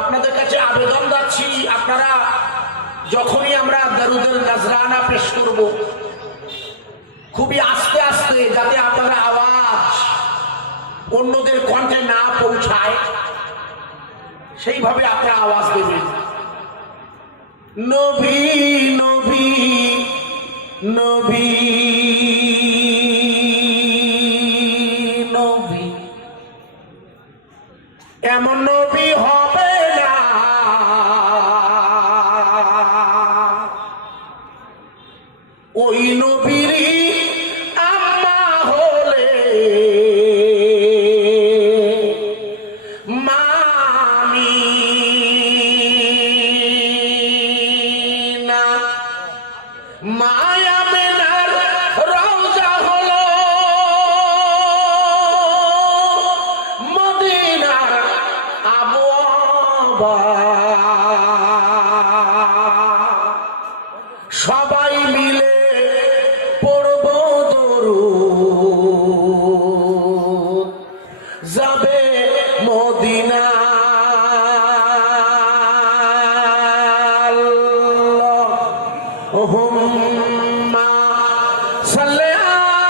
আপনাদের কাছে আবেদন যাচ্ছি, আপনারা যখনই আমরা দরুদের নজরানা পেশ করব খুবই আস্তে আস্তে, যাতে আপনারা আওয়াজ অন্যদের কণ্ঠে না পৌঁছায় সেইভাবে আপনারা আওয়াজ দেবেন। নবী নবী নবী নবী, এমন নবী হবে না ওই নবীরই আম্মা হলে মামি না, মায়া মেনার রওজা হলো মদিনার আবওয়াবা, সবাই মিলে পড়ব দরুদ, যাবে মদিনা। আল্লাহুম্মা সাল্লি আলা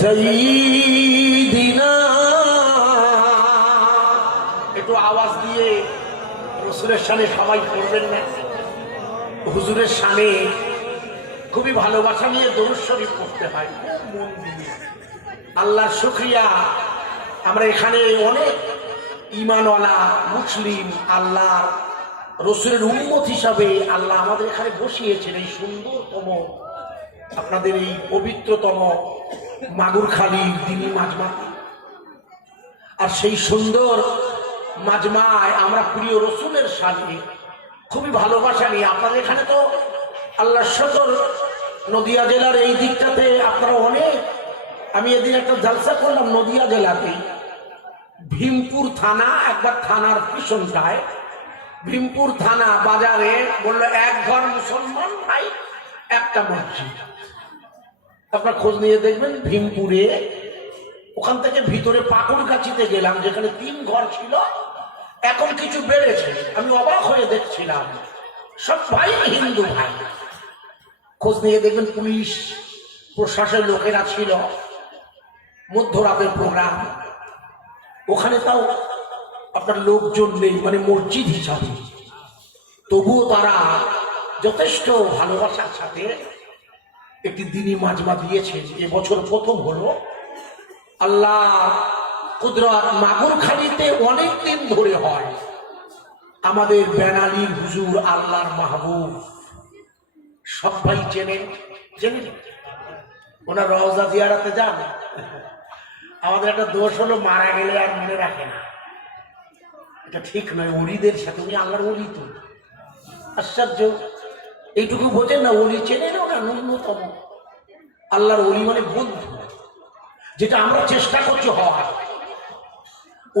সাইয়্যিদিনা। একটু আওয়াজ দিয়ে রসুলের শানে সবাই পড়বেন না? হুজুরের শানে খুবই ভালোবাসা নিয়ে দরুদ শরীফ পড়তে হয়, খুব মন দিয়ে। আল্লাহর শুকরিয়া, আমরা এখানে অনেক ঈমানওয়ালা মুসলিম আল্লাহ রসুলের উম্মত হিসাবে আল্লাহ আমাদের এখানে বসিয়েছেন এই সুন্দরতম, আপনাদের এই পবিত্রতম মাগুরখালী দিনী মাজমা। আর সেই সুন্দর মাজমায় আমরা প্রিয় রসুলের সাথে খুবই ভালোবাসা নিয়ে আপনাদের এখানে তো আল্লাহ সদর নদিয়া জেলার এই দিকটাতে আপনারা অনেক, আমি এদিন একটা জালসা করলাম নদিয়া জেলাতে, ভীমপুর থানা, একবার থানার পিছনটায় ভীমপুর থানা বাজারে বললো এক ঘর মুসলমান ভাই একটা মসজিদ। আপনার খোঁজ নিয়ে দেখবেন ভীমপুরে, ওখান থেকে ভিতরে পাকুড়গাছিতে গেলাম যেখানে 3 ঘর ছিল, এখন কিছু বেড়েছে। আমি অবাক হয়ে দেখছিলাম, সব ভাই হিন্দু ভাই। খোঁজ নিয়ে দেখবেন পুলিশ প্রশাসনের লোকেরা ছিল, মধ্যরাতের প্রোগ্রাম, ওখানে তাও আপনার লোকজন নেই, মানে মসজিদ হিসাবে, তবুও তারা যথেষ্ট ভালোবাসার সাথে একটি দিনী মাজমা দিয়েছেন। এবছর প্রথম হলো। আল্লাহ কুদরত, মাগুরখালীতে অনেক দিন ধরে হয়। আমাদের বেনালীর হুজুর আল্লাহর মাহবুব সবাই চেনেন, ওনার রওজা জিয়ারাতে যান। আমাদের একটা দোষ হলো মারা গেলে আর মনে রাখে না, এটা ঠিক নয়। ওলিদের সাথে, উনি আল্লাহর ওলি, তো আশ্চর্য, এইটুকু বোঝেন না, ওলি চেনেন না ন্যূনতম। আল্লাহর ওলি মানে বন্ধু, যেটা আমরা চেষ্টা করছি হওয়ার।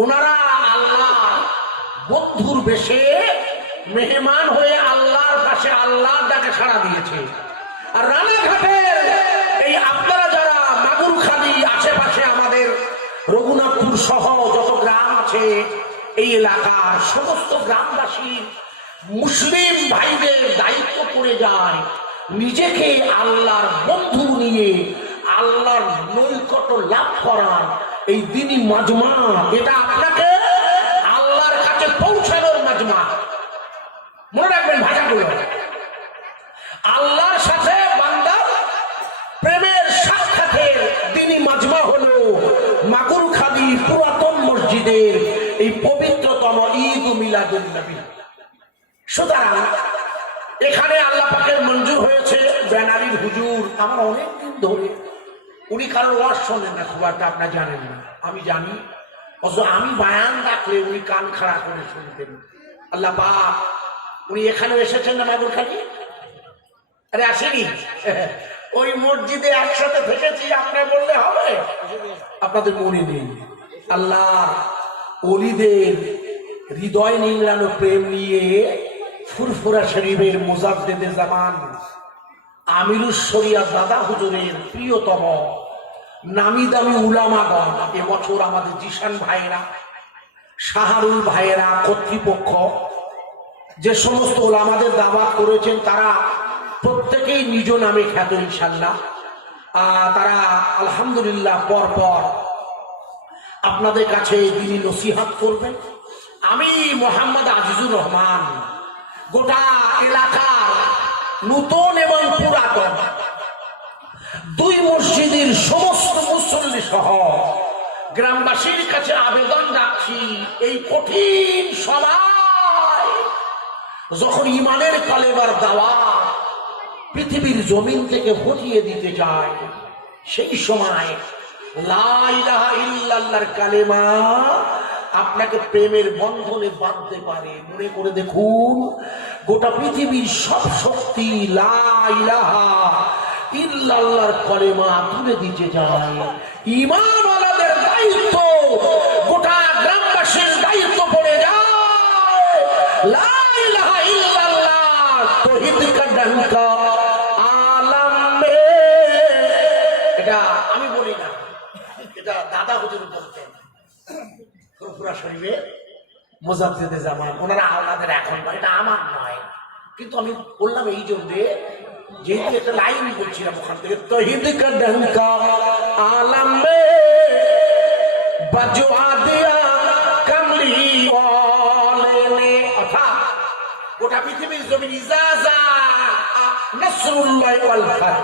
ওনারা আল্লাহ বন্ধুর বেশে মেহমান হয়ে আল্লাহর কাছে আল্লাহর ডাকে সাড়া দিয়েছে। আর রানাঘাটের এই আপনারা যারা মাগুরখালী আশেপাশে আমাদের রঘুনাথপুর সহ যত গ্রাম আছে এই এলাকার সমস্ত গ্রামবাসী মুসলিম ভাইদের দায়িত্ব পড়ে যায় নিজেকে আল্লাহর বন্ধু নিয়ে আল্লাহর নৈকট্য লাভ করার এই দিনী মাজমা। এটা আপনাকে আল্লাহর কাছে পৌঁছানোর মাজমা। মনে রাখবেন ভাষাগুলো, আল্লাহর সাথে বান্দার প্রেমের সাক্ষাতের দিনী মাজমা হলো মাগুরখালী পুরাতন মসজিদের এই পবিত্রতম ঈদ মিলাদুন নবী। সুতরাং এখানে আল্লাহ পাকের মঞ্জুর হয়েছে বেনালীর হুজুর, আমার অনেকদিন ধরে, উনি কারোর ওয়াজ শোনেন না খুব একটা, আপনারা জানেন না, আমি জানি। অথচ আমি বায়ান রাখলে উনি কান খাড়া করে শুনতেন। আল্লাহ পাক, উনি এখানে এসেছেন না মাগুরখালী? আরে আসেনি? ওই মসজিদে একসাথে থেকেছি, আপনারা বললে হবে? আপনাদের মনে নেই। আল্লাহ ওলিদের হৃদয় নিংড়ানো প্রেম নিয়ে ফুরফুরা শরীফের মুজাদ্দেদে জামান আমিরুস শরিয়াত দাদা হুজুরের প্রিয়তম নামি দামি উলামাগণ এবছর আমাদের জিশান ভাইয়েরা, শাহরুল ভাইয়েরা, কর্তৃপক্ষ যে সমস্ত ওলামাদের দাওয়াত করেছেন তারা প্রত্যেকেই নিজ নামে খ্যাত ইনশাল্লাহ। তারা আলহামদুলিল্লাহ পরপর আপনাদের কাছে তিনি নসিহত করবেন। আমি মোহাম্মদ আজিজুর রহমান গোটা এলাকার নতুন এবং পুরাতন দুই মসজিদের সমস্ত মুসল্লি সহ গ্রামবাসীর কাছে আবেদন রাখছি, এই কঠিন সময় যখন ইমানের কালেমার দাওয়াত পৃথিবীর জমিন থেকে হটিয়ে দিতে যায়, সেই সময় লা ইলাহা ইল্লাল্লাহর কালেমা আপনাকে প্রেমের বন্ধনে বাঁধতে পারে। মনে করে দেখুন, গোটা পৃথিবীর সব শক্তি লা ইলাহা ইল্লাল্লাহর কালেমা তুলে দিতে যায়। ঈমানওয়ালাদের দায়িত্ব, গোটা গ্রামবাসীর দায়িত্ব পড়ে যায় লা ইলাহা ইল্লাল্লাহ তাওহীদ কা ডঙ্কা আলম মে। এটা আমি বলি না, এটা দাদা হুজুর বলতেন ফুরফুরা শরীফে মুজাদ্দিদে জামান, ওনারা আওলাদের এখন, এটা আমার নয়, কিন্তু আমি বললাম এই জন্যে যেহেতু একটা লাইন বলছিলাম ওখান থেকে, তাওহীদ কা ডঙ্কা আলম মে বাজওয়া দিয়া কামলি ওয়ালেনে। অর্থাৎ গোটা পৃথিবীর জমিন ইজাজা নাসরুল্লাহ ওয়াল ফাতহ,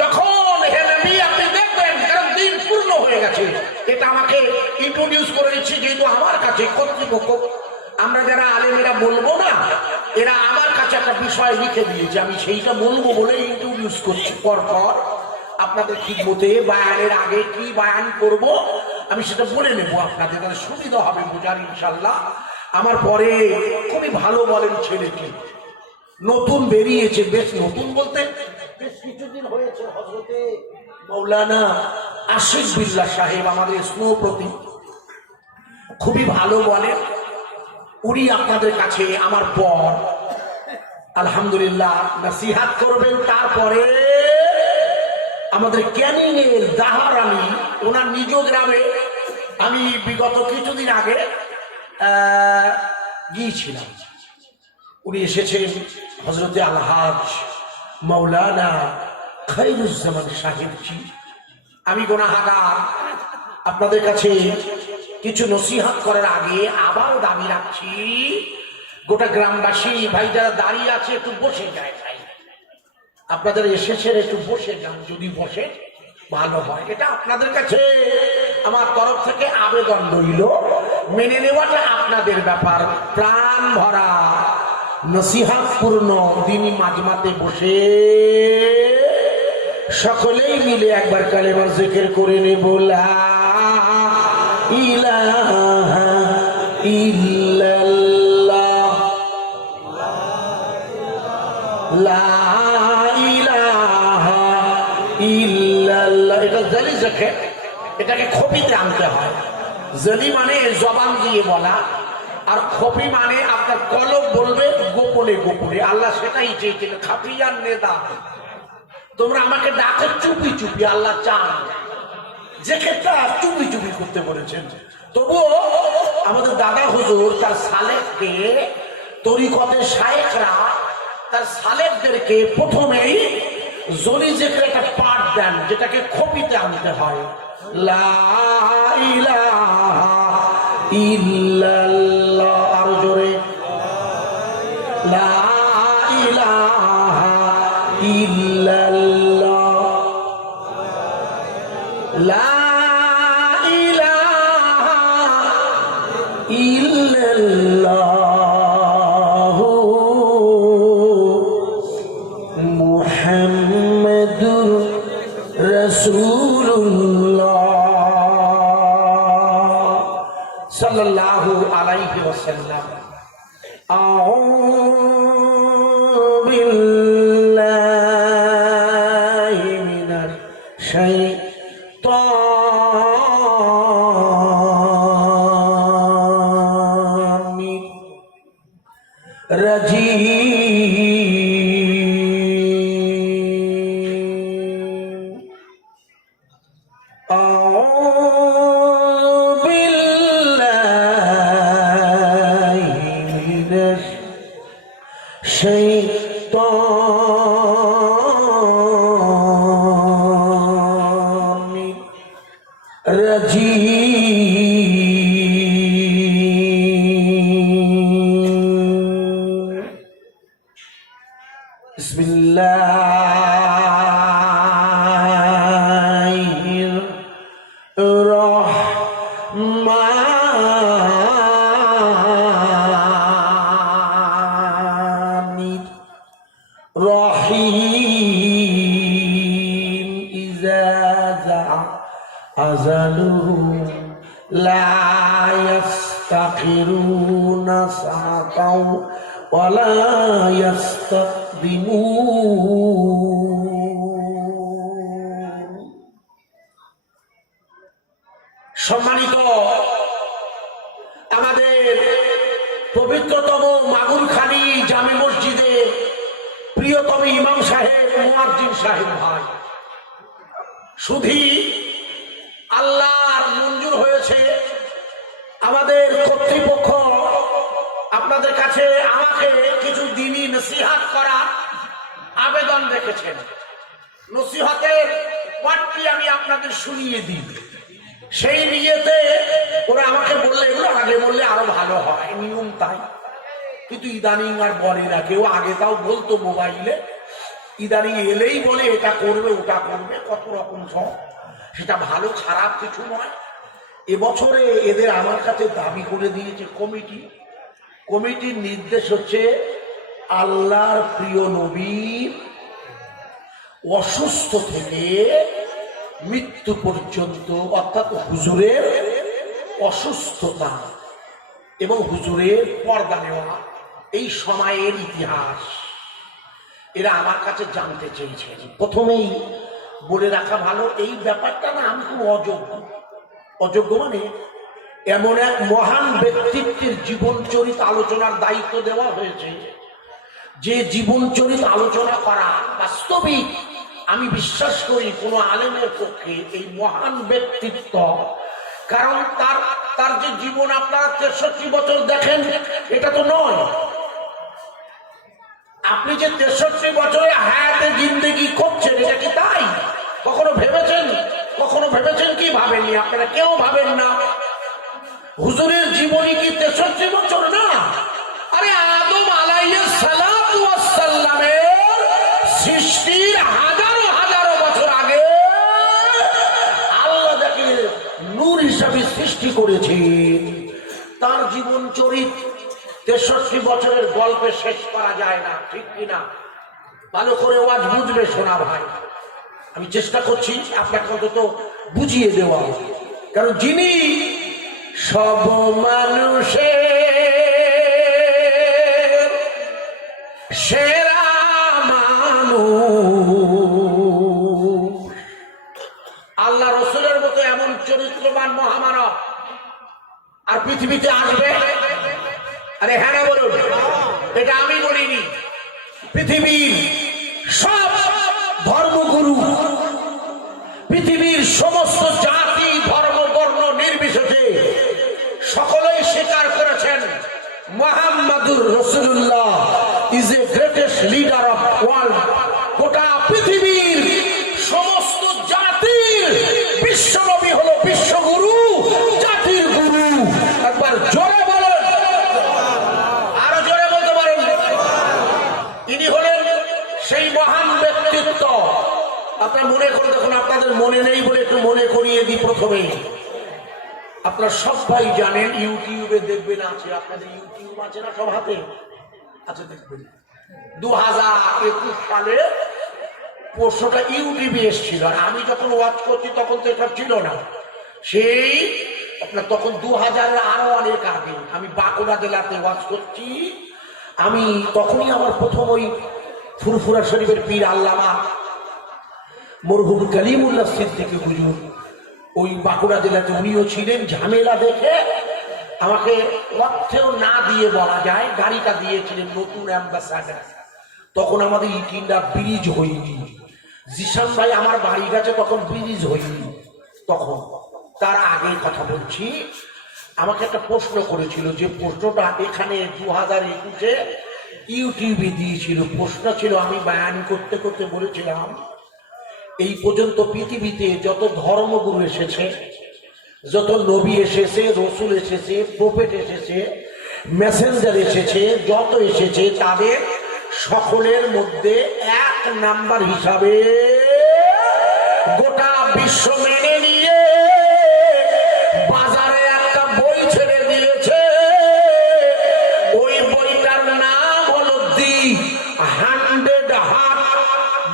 যখন হে নবী আপনি দেখবেন কারণ দিন পূর্ণ হয়ে গেছে। এটা আমাকে ইন্ট্রোডিউস করে দিচ্ছি, যেহেতু আমার কাছে কর্তৃপক্ষ, আমরা যারা আলেমেরা বলবো না, এরা আমার কাছে একটা বিষয় লিখে দিয়েছে, আমি সেইটা বলবো বলে ইন্ট্রোডিউস করছি। পরপর আপনাদের খিদমতে বায়ানের আগে কি বায়ান করব আমি সেটা বলে নেব, আপনাদের তাহলে সুবিধা হবে বোঝার ইনশাল্লাহ। আমার পরে খুবই ভালো বলেন ছেলেটি, নতুন বেরিয়েছে, বেশ নতুন বলতে বেশ কিছুদিন হয়েছে, হযরতে মাওলানা আশিক বিল্লাহ সাহেব আমাদের স্নেহপ্রতি, খুবই ভালো বলেন। উনি আপনাদের কাছে আমার পর আলহামদুলিল্লাহ নসিহত করবেন। তারপরে আমাদের ক্যানিং এর দাহারানি, ওনার নিজ গ্রামে আমি বিগত কিছুদিন আগে গিয়েছিলাম। উনি এসেছেন হযরতে আলহাজ মাওলানা খায়রুজ্জামান সাহেবজি। আমি গুনাহগার, আপনাদের কাছে কিছু নসিহত করার আগে আবারও দাবি রাখছি, গোটা গ্রামবাসী ভাই যারা দাঁড়িয়ে আছে একটু বসে যায় ভাই, আপনাদের এসেছেন একটু বসে যান, যদি বসে ভালো হয়। এটা আপনাদের কাছে আমার তরফ থেকে আবেদন রইল, মেনে নেওয়াটা আপনাদের ব্যাপার। প্রাণ ভরা নসিহত পূর্ণ দিনী মাজমাতে বসে সকলেই মিলে একবার কালেমা জিকির করে নেব, লা ইলাহা ইল্লাল্লাহ লা ইলাহা ইল্লাল্লাহ। এটা জালি জেকে, এটাকে খপিতে আনতে হয়। জালি মানে জবান দিয়ে বলা, আর খপি মানে আপনার কলব বলবে গোপনে গোপনে। আল্লাহ সেটাই চেয়েছেন, খাফিয়ান নেতা, তোমরা আমাকে ডাকো চুপি চুপি, আল্লাহ চান যে ক্ষেত্রে চুপি চুপি করতে বলেছেন। তবুও আমাদের দাদা হুজুর তার সালেককে, তরিকতের শায়েখরা তার সালেকদেরকে প্রথমেই জলি জিকির একটা পাঠ দেন, যেটাকে খপিতে আনতে হয়। লা ইলাহা ইল্লাল্লাহ, আরো জোরে, লা ইলাহা ইল্লাল্লাহ লা ইলাহা ইল্লাল্লাহ মুহাম্মাদুর রাসূলুল্লাহ সাল্লাল্লাহু আলাইহি ওয়াসাল্লাম। আউযু বিল্লাহি মিনাশ শাইতানির রাজিম। الرجيم بسم الله الرحمن الرحيم إذا أزلهم لا يستخرون ساعة ولا يستقدمون সম্মানিত আমাদের পবিত্রতম মাগুরখানি জামে মসজিদে প্রিয়তম ইমাম সাহেব মুয়াজ্জিন সাহেব ভাই শুধু আল্লাহর মঞ্জুর হয়েছে আমাদের কর্তৃপক্ষ আপনাদের কাছে আমাকে কিছু দিনই নসিহত করার আবেদন রেখেছেন। নসিহতের পাঠটি আমি আপনাদের শুনিয়ে দিই। সেই নিয়েতে ওরা আমাকে বললে এগুলো আগে বললে আরো ভালো হয়, নিয়ম তাই। কিন্তু ইদানিং আর বলে না কেউ, আগে তাও বলতো মোবাইলে, ইদানিং এলেই বলে এটা করবে ওটা করবে, কত রকম সব। সেটা ভালো খারাপ কিছু নয়। এবছরে এদের আমার কাছে দাবি করে দিয়েছে কমিটির নির্দেশ হচ্ছে আল্লাহর প্রিয় নবী অসুস্থ থেকে মৃত্যু পর্যন্ত, অর্থাৎ হুজুরের অসুস্থতা এবং হুজুরের পর্দা নেওয়া, এই সময়ের ইতিহাস এরা আমার কাছে জানতে চেয়েছেন। প্রথমেই বলে রাখা ভালো, এই ব্যাপারটা না আমি খুব অযোগ্য মানে এমন এক মহান ব্যক্তিত্বের জীবনচরিত আলোচনার দায়িত্ব দেওয়া হয়েছে, যে জীবনচরিত আলোচনা করা বাস্তবিক আমি বিশ্বাস করি কোন আলেমের পক্ষে এই মহান ব্যক্তিত্ব, কারণ তার যে জীবন আপনারা 63 বছর দেখেন এটা তো নয়। আপনি যে 63 বছরে হায়াতে জিন্দেগি করছেন এটা কি তাই? কখনো ভেবেছেন কি? ভাবেননি, আপনারা কেউ ভাবেন না। হুজুরের জীবনী কি 63 বছর না? আরে আদম আলাইহিস সালাতু ওয়াস সালামের সৃষ্টির হাজারো বছর আগে আল্লাহ যাকে নূর হিসাবে সৃষ্টি করেছেন, তার জীবন চরিত 63 বছরের গল্পে শেষ করা যায় না, ঠিক কিনা? ভালো করে ওয়াজ বুঝবে শোনা ভাই, আমি চেষ্টা করছি আপনাকে অন্তত বুঝিয়ে দেওয়া, কারণ যিনি সব মানুষের সেরা মানুষ, আল্লাহ রসুলের মতো এমন চরিত্রবান মহামানব আর পৃথিবীতে আসবে? আরে হ্যাঁ না বলুন, এটা আমি বলিনি। পৃথিবীর সব ধর্মগুরু, পৃথিবীর সমস্ত জাতি ধর্ম বর্ণ নির্বিশেষে সকলেই স্বীকার করেছেন মুহাম্মাদুর রাসূলুল্লাহ is a greatest leader of world. গোটা পৃথিবীর সমস্ত জাতির বিশ্বনবী হলো বিশ্বগুরু, জাতির গুরু। একবার জোরে বলেন, আরো জোরে বলতে পারেন। ইনি হলেন সেই মহান ব্যক্তিত্ব। আপনারা মনে করে দেখুন, আপনাদের মনে নেই বলে একটু মনে করিয়ে দিই। প্রথমে আপনারা সবাই জানেন, ইউটিউবে দেখবেন আছে, আপনাদের ইউটিউব আছে না সব হাতে আছে, দেখবেন 2021 সালে প্রশ্নটা ইউটিউবে এসেছিল, আর আমি যখন ওয়াচ করছি তখন তো এটা ছিল না। সেই আপনার তখন 2000 আরো অনেক আগে আমি বাঁকুড়া জেলাতে ওয়াচ করছি। আমি তখনই আমার প্রথম ওই ফুরফুরা শরীফের পীর আল্লামা মরহুম কালিমুল্লাহ সিদ্দিকী হুজুর ওই বাঁকুড়া জেলাতে উনিও ছিলেন। ঝামেলা দেখে আমাকে অর্থেও না দিয়ে বলা যায় গাড়িটা দিয়েছিলেন নতুন অ্যাম্বাসাডার। তখন আমাদের ইটিন্ডা ব্রিজ হয়নি, জিসান ভাই আমার বাড়ির কাছে তখন ব্রিজ হয়নি, তখন তার আগে কথা বলছি। আমাকে একটা প্রশ্ন করেছিল, যে প্রশ্নটা এখানে 2021-এ ইউটিউবে দিয়েছিল। প্রশ্ন ছিল, আমি বয়ান করতে করতে বলেছিলাম এই পর্যন্ত পৃথিবীতে যত ধর্মগুরু এসেছে যত নবী এসেছে, রসুল এসেছে, প্রফেট এসেছে, মেসেঞ্জার এসেছে, যত এসেছে তাদের সকলের মধ্যে এক নাম্বার হিসাবে গোটা বিশ্ব মেনে নিয়ে বাজারে একটা বই ছেড়ে দিয়েছে। ওই বইটার নাম হলো দি 100 হার্ট।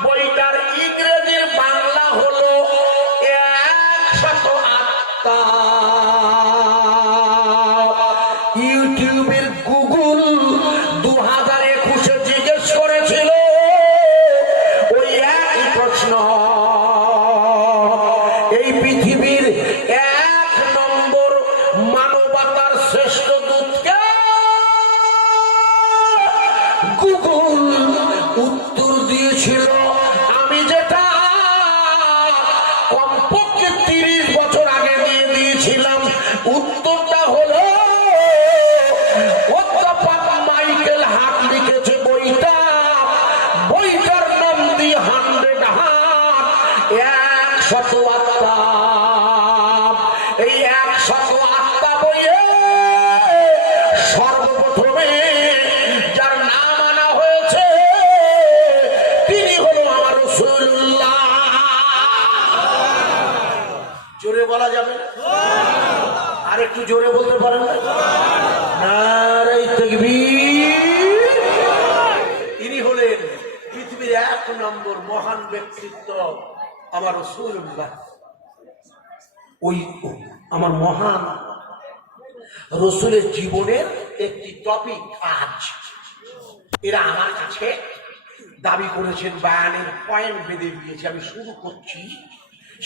বইটার ইংরেজির বাংলা হলো 100 আত্মা। ইউটিউবের গুগল 2021-এ জিজ্ঞেস করেছিল ওই একই প্রশ্ন। এই পৃথিবীর 1 নম্বর মানবতার শ্রেষ্ঠ দূতকে গুগল উত্তর দিয়েছিল আমি যেটা কমপক্ষে 30 বছর আগে দিয়ে দিয়েছিলাম। উত্তরটা হলো অধ্যাপক মাইকেল হার্ট লিখেছে বইটা। বইটার নাম দি 100 হার্ট, 100 আত্মা। এই 100 আত্মা বইয়ে সর্বপ্রথমে যার নাম আনা হয়েছে তিনি হলো আমার রাসূলুল্লাহ। জোরে বলা যাবে না? আর একটু জোরে বলতে পারেন না? নারে তাকবীর। ইনি হলেন পৃথিবীর 1 নম্বর মহান ব্যক্তিত্ব আমার রাসূলুল্লাহ। ওই আমার মহান রাসূলের জীবনের একটি টপিক আজ এরা আমার কাছে দাবি করেছেন, বয়ানের পয়েন্ট বেঁধে দিয়েছে। আমি শুরু করছি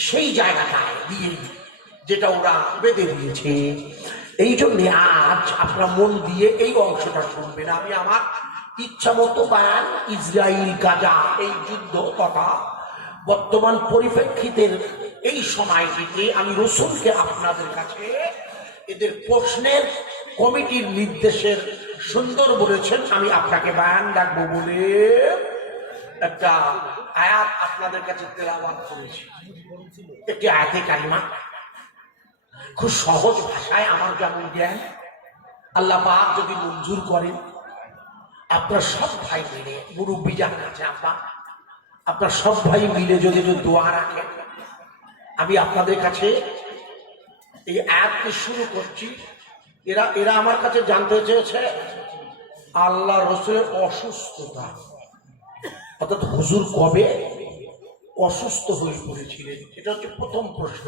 সেই জায়গাটায় দিয়ে যেটা ওরা বেঁধে দিয়েছে। এই জন্য আজ আপনারা মন দিয়ে এই অংশটা শুনবেন। আমি আমার ইচ্ছা মতো বয়ান ইসরায়েল গাজা এই যুদ্ধ তথা বর্তমান পরিপ্রেক্ষিতের এই সময়টিতে আমি রাসূলকে আপনাদের কাছে এদের প্রশ্নের কমিটির নির্দেশের সুন্দর বলেছেন আমি আপনাকে বয়ান রাখবো বলে একটা আয়াত আপনাদের কাছে তেলাওয়াত করেছি। একটি আয়াতে কারিমা খুব সহজ ভাষায় আমার যেমন জ্ঞান আল্লাহ পাক যদি মঞ্জুর করেন আপনার সব ভাই মিলে মুরব্বী যার কাছে আপনার সব ভাই মিলে যদি দোয়া রাখেন আমি আপনাদের কাছে এই আয়াতটি শুরু করছি। এরা আমার কাছে জানতে চেয়েছে আল্লাহ রাসূলের অসুস্থতা, অর্থাৎ হুজুর কবে অসুস্থ হয়ে পড়েছিলেন, এটা হচ্ছে প্রথম প্রশ্ন,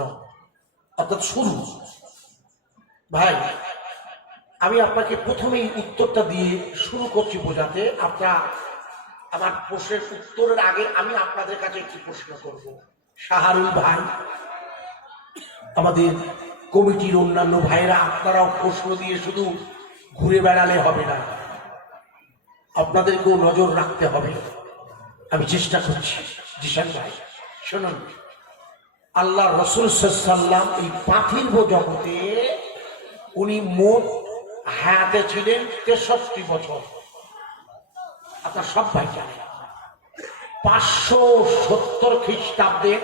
অর্থাৎ শুরু। ভাই আমি আপনাকে প্রথমেই উত্তরটা দিয়ে শুরু করছি বোঝাতে। আপনারা আমার প্রশ্নের উত্তরের আগে আমি আপনাদের কাছে একটি প্রশ্ন করব। শাহরুল ভাই, আমাদের কমিটির অন্যান্য ভাইরা, আপনারাও প্রশ্ন দিয়ে শুধু ঘুরে বেড়ালে হবে না, আপনাদেরকেও নজর রাখতে হবে। আমি চেষ্টা করছি। জিশান ভাই শুনুন, আল্লাহ রাসূল সাল্লাল্লাহু আলাইহি এই পার্থিব জগতে উনি মোট হায়াতে ছিলেন 63 বছর। আপনার সব ভাই জানেন 570 খ্রিস্টাব্দে,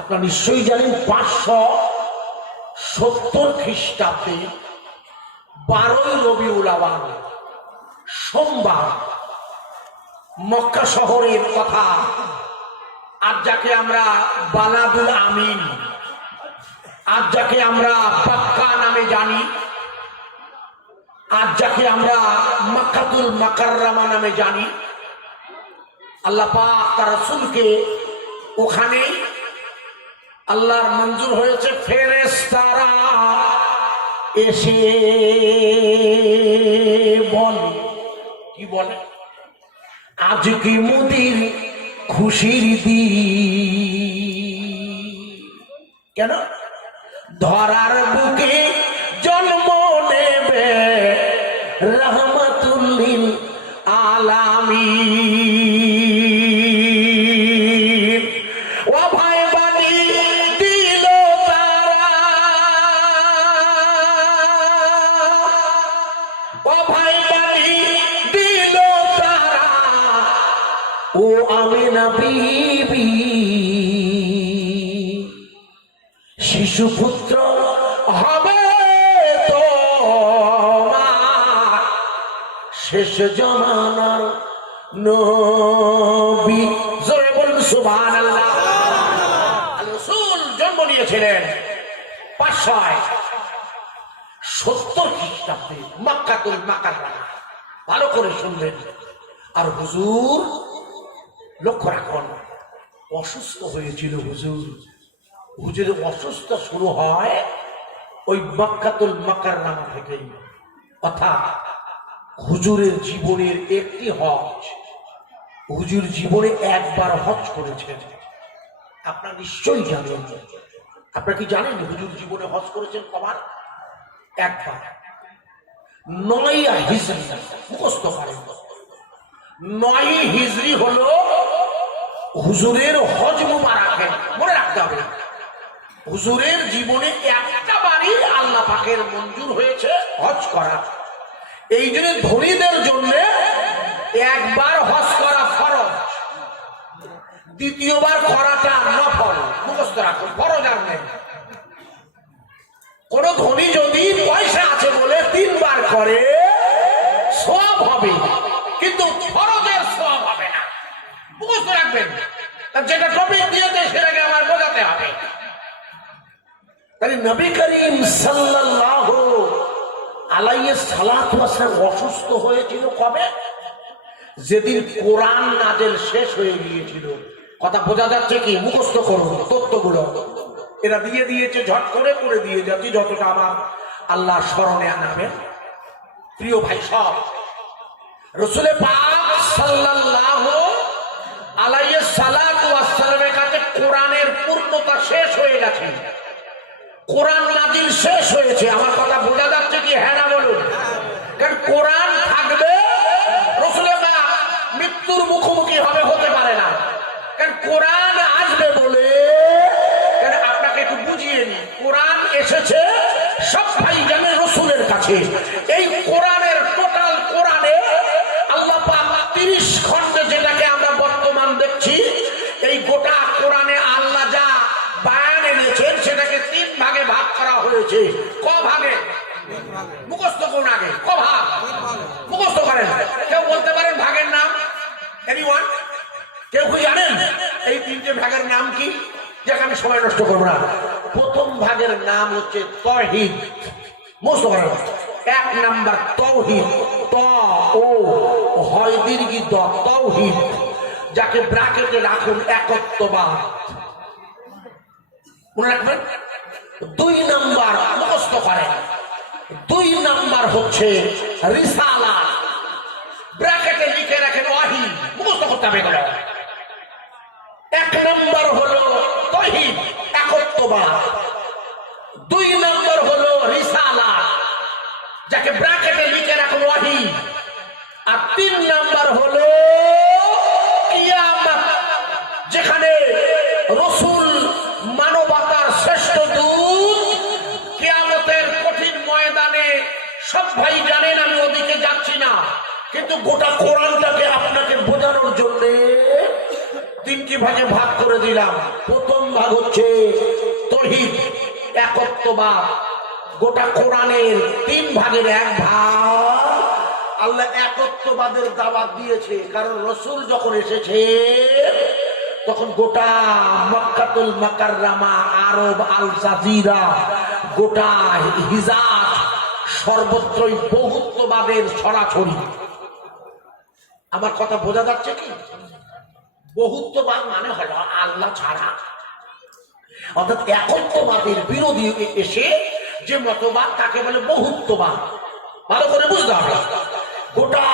আপনারা নিশ্চয়ই জানেন 570 খ্রিস্টাব্দে 12ই রবিউল আওয়াল সোমবার মক্কা শহরের কথা, আজ যাকে আমরা বালাদুল আমিন, আজ যাকে আমরা পাক্কা নামে জানি, আজ যাকে আমরা মক্কাতুল মুকাররমা নামে জানি, আল্লাহ পাক তার রাসূলকে ওখানে আল্লাহর মঞ্জুর হয়েছে ফেরেশতারা এসে বলে, কি বলে, আজকে মোদের খুশির দিন। কেন? ধরার বুকে জন্ম নেবে রহমাতুল লিল আলামিন। ও ভাই বানি দিল তারা, ও ভাই বানি দিল তারা, ও আমিনা বিবি শিশুপুত্র হবে তোমার শেষ জমানার নবী। জোরে বলুন সুবহানাল্লাহ। রাসূল জন্ম নিয়েছিলেন 570 খ্রিস্টাব্দে মক্কাতুল মুকাররমা। ভালো করে শুনবেন। আর হুজুর লক্ষ্য রাখুন, অসুস্থ হয়েছিল হুজুর। হুজুরের অসুস্থ শুরু হয় ওই মক্কাতুল মুকাররমা থেকেই। অর্থাৎ হুজুরের জীবনের একটি হজ, হুজুর জীবনে একবার হজ করেছেন। আপনারা নিশ্চয়ই জানেন। আপনারা কি জানেন হুজুর জীবনে হজ করেছেন কবার? একবার। 9 হিজরি মুখস্থ করেন। 9 হিজরি হলো হুজুরের হজ মুবারকের, মনে রাখতে হবে। হুজুরের জীবনে একটা বারই আল্লাহ পাকের মঞ্জুর হয়েছে হজ করা। এই জন্য ধনীদের জন্য একবার হজ করা ফরজ, দ্বিতীয়বার করাটা নফল। মুখস্থ রাখুন, ফরজ আর নেই। কোন ধনী যদি পয়সা আছে বলে 3 বার করে সওয়াব হবে, কিন্তু ফরজের সওয়াব হবে না। মুখস্থ রাখবেন। যেটা টপিক দিয়েছে সেটাকে আমার বোঝাতে হবে। তাই নবী করিম সাল্লাল্লাহু আলাইহি সাল্লাতু ওয়াস সালাম অসুস্থ হয়েছিল কবে? যেদিন কোরআন নাযিল শেষ হয়ে গিয়েছিল। কথা বোঝা যাচ্ছে কি? মুখস্থ করুন তথ্যগুলো। এরা দিয়ে দিয়েছে, ঝট করে করে দিয়ে যাচ্ছি যতটা আমার আল্লাহর স্মরণে আনাবে। প্রিয় ভাই সব, রাসূল পাক সাল্লাল্লাহু আলাইহি সাল্লাতু ওয়াস সালামের কাছে কোরআনের পূর্ণতা শেষ হয়ে গেছে। কোরআন নাযিল শেষ হয়েছে। আমার কথা বোঝা যাচ্ছে কি? হ্যাঁ না বলুন। কারণ কোরআন থাকবে, রাসূল পাক মৃত্যুর মুখোমুখি হবে, হতে পারে না। কারণ কোরআন আসবে বলে, কারণ আপনাকে একটু বুঝিয়ে নি, কোরআন এসেছে সব ভাই জানেন রাসূলের কাছে। এই কোরআনের টোটাল কোরআনে আল্লাহ পাক 30 খণ্ডে, যেটাকে আমরা বর্তমান দেখছি, এই গোটা কোরআনে আল্লাহ যা বায়ান এনেছেন সেটাকে 3 ভাগে ভাগ করা হয়েছে। ক ভাগে? মুখস্থ করুন আগে। ক ভাগ? মুখস্থ করেন। কেউ বলতে পারেন ভাগের নাম? এনিওয়ান? কেউ কি জানেন এই 3টে ভাগের নাম কি? যাকে আমি সময় নষ্ট করবো না। প্রথম ভাগের নাম হচ্ছে তাওহীদ। মুখস্থ করেন। 1 নাম্বার তাওহীদ, ত ও হয় দীর্ঘ দ, তাওহীদ, যাকে ব্র্যাকেটে রাখুন একত্ববাদ। মনে রাখবেন। 2 নাম্বার মুখস্থ করেন। 2 নাম্বার হচ্ছে রিসালাত, ব্র্যাকেটে লিখে রাখেন ওয়াহি। মুখস্থ করতে হবে এগুলো। 1 নাম্বার হলো তাওহীদ, একত্ববাদ। 2 নাম্বার হলো রিসালাত, যাকে ব্র্যাকেটে লিখে রাখুন ওয়াহি। আর 3 নাম্বার হলো কিয়ামত, যেখানে রাসূল মানবতার শ্রেষ্ঠ দূত কিয়ামতের কঠিন ময়দানে। সব ভাই জানেন, আমি ওদিকে যাচ্ছি না, কিন্তু গোটা কোরআনটাকে আপনাকে বোঝানোর জন্য 3টি ভাগে ভাগ করে দিলাম। প্রথম ভাগ হচ্ছে তাওহীদ, একত্ববাদ। গোটা কোরআনের 3 ভাগের 1 ভাগ আল্লাহ একত্ববাদের দাওয়াত দিয়েছে। কারণ রাসূল যখন এসেছে তখন গোটা মক্কাতুল মুকাররমা, আরব, আল জাজিরা, গোটা হিজাজ সর্বত্রই বহুত্ববাদের ছড়াছড়ি। আমার কথা বোঝা যাচ্ছে কি? বহুত্ববাদ মানে হলো আল্লাহ ছাড়া, অর্থাৎ একত্ববাদের বিরোধী এসে যে মতবাদ তাকে বলে বহুত্ববাদ। ভালো করে বুঝতে হবে। গোটা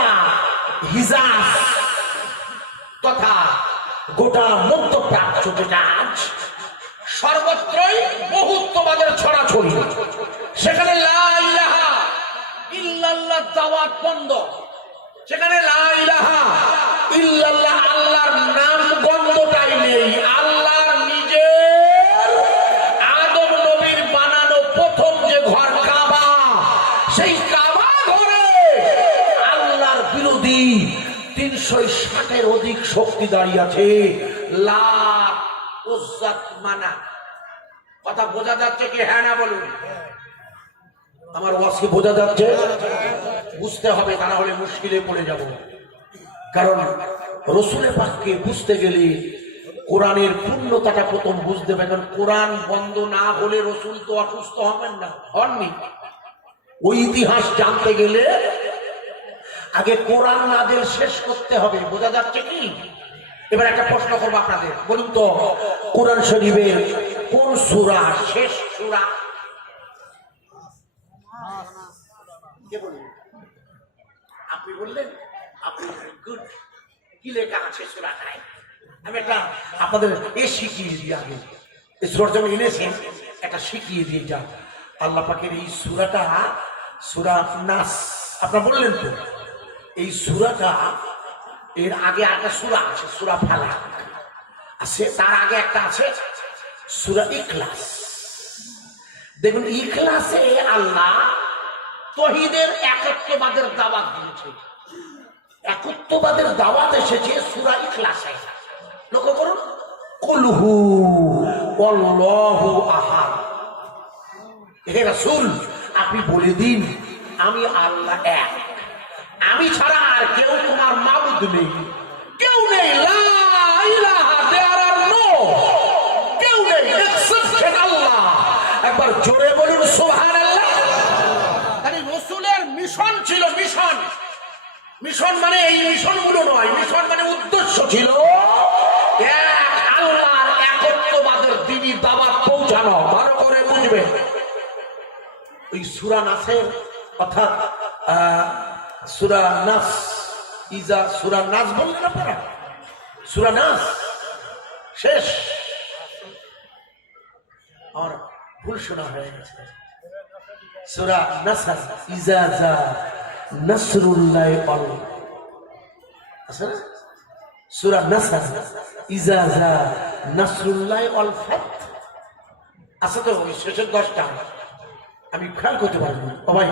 হিজাজ তথা গোটা মধ্যপ্রাচ্য যেটা আজ সর্বত্রই বহুত্ববাদের ছড়াছড়ি। সেখানে লা ইলাহা ইল্লাল্লাহ দাওয়াত বন্ধ। সেখানে লা ইলাহা ইল্লাল্লাহ আল্লাহর নাম গন্ধটাই নেই। আল্লাহর নিজের আদম নবীর বানানো প্রথম যে ঘর কাবা, সেই কাবা ঘরে আল্লাহর বিরোধী 360-এর অধিক শক্তি দাঁড়িয়ে আছে। লাত, উজ্জাত, মানাত। কথা বোঝা যাচ্ছে কি? হ্যাঁ না বলুন। আমার ওয়াজকে বোঝা যাচ্ছে? বুঝতে হবে, তা না হলে মুশকিলে পড়ে যাব। কারণ রসুলের পাককে বুঝতে গেলে কোরআনের পূর্ণতাটা প্রথম বুঝতে হবে। কারণ কোরআন বন্ধ না হলে রসুল তো অসুস্থ হবেন না, হননি। ওই ইতিহাস জানতে গেলে আগে কোরআন নাযিল শেষ করতে হবে। বোঝা যাচ্ছে কি? এবার একটা প্রশ্ন করবো আপনাদের, বলুন তো কোরআন শরীফের কোন সূরা শেষ সূরা? আপনি বললেন, আপনি গুড। কি লেখা আছে সূরাটায়? আমি একটা আপনাদের শিখিয়ে দিই। আগে এই সূরা যখন এনেছেন একটা শিখিয়ে দিয়ে যান। আল্লাহ পাকের এই সূরাটা সূরা নাস। আপনারা বললেন তো এই সূরাটা, এর আগে একটা সূরা আছে সূরা ফালাক আছে, তার আগে একটা আছে সূরা ইখলাস। দেখুন ইখলাসে আল্লাহ তৌহিদের একত্ববাদের দাওয়াত দিয়েছে। একত্ববাদের দাওয়াত এসেছে সূরা ইখলাসে। লক্ষ্য করুন, কুল হু আল্লাহু আহাদ। হে রাসূল, আপনি বলে দিন আমি আল্লাহ এক, আমি ছাড়া আর কেউ তোমার মাবুদ নেই, কেউ নেই। লা ইলাহা, দেয়ার আর নো, কেউ নেই এক্সেপশন আল্লাহ। একবার জোরে বলুন সুবহানাল্লাহ। তাহলে রাসূলের মিশন ছিল, মিশন। মিশন মানে এই মিশনগুলো নয়, মিশন মানে উদ্দেশ্য ছিল এক আল্লাহর একত্ববাদের দ্বীনি দাওয়াত পৌঁছানো। ভালো করে বুঝবে। ওই সূরা নাসের অর্থাৎ সূরা নাস, ইজা সূরা নাস বললেন আপনারা, সূরা নাস শেষ। আমার ভুল শোনা হয়ে গেছে। সূরা নাস, ইজা জা নাসরুল্লাহ ওয়াল, আছে না? সূরা নাস, ইজা জা নাসরুল্লাহ ওয়াল ফাত, আছে তো? ওই শেষের 10টা আমি খেয়াল করতে পারবো ভাই।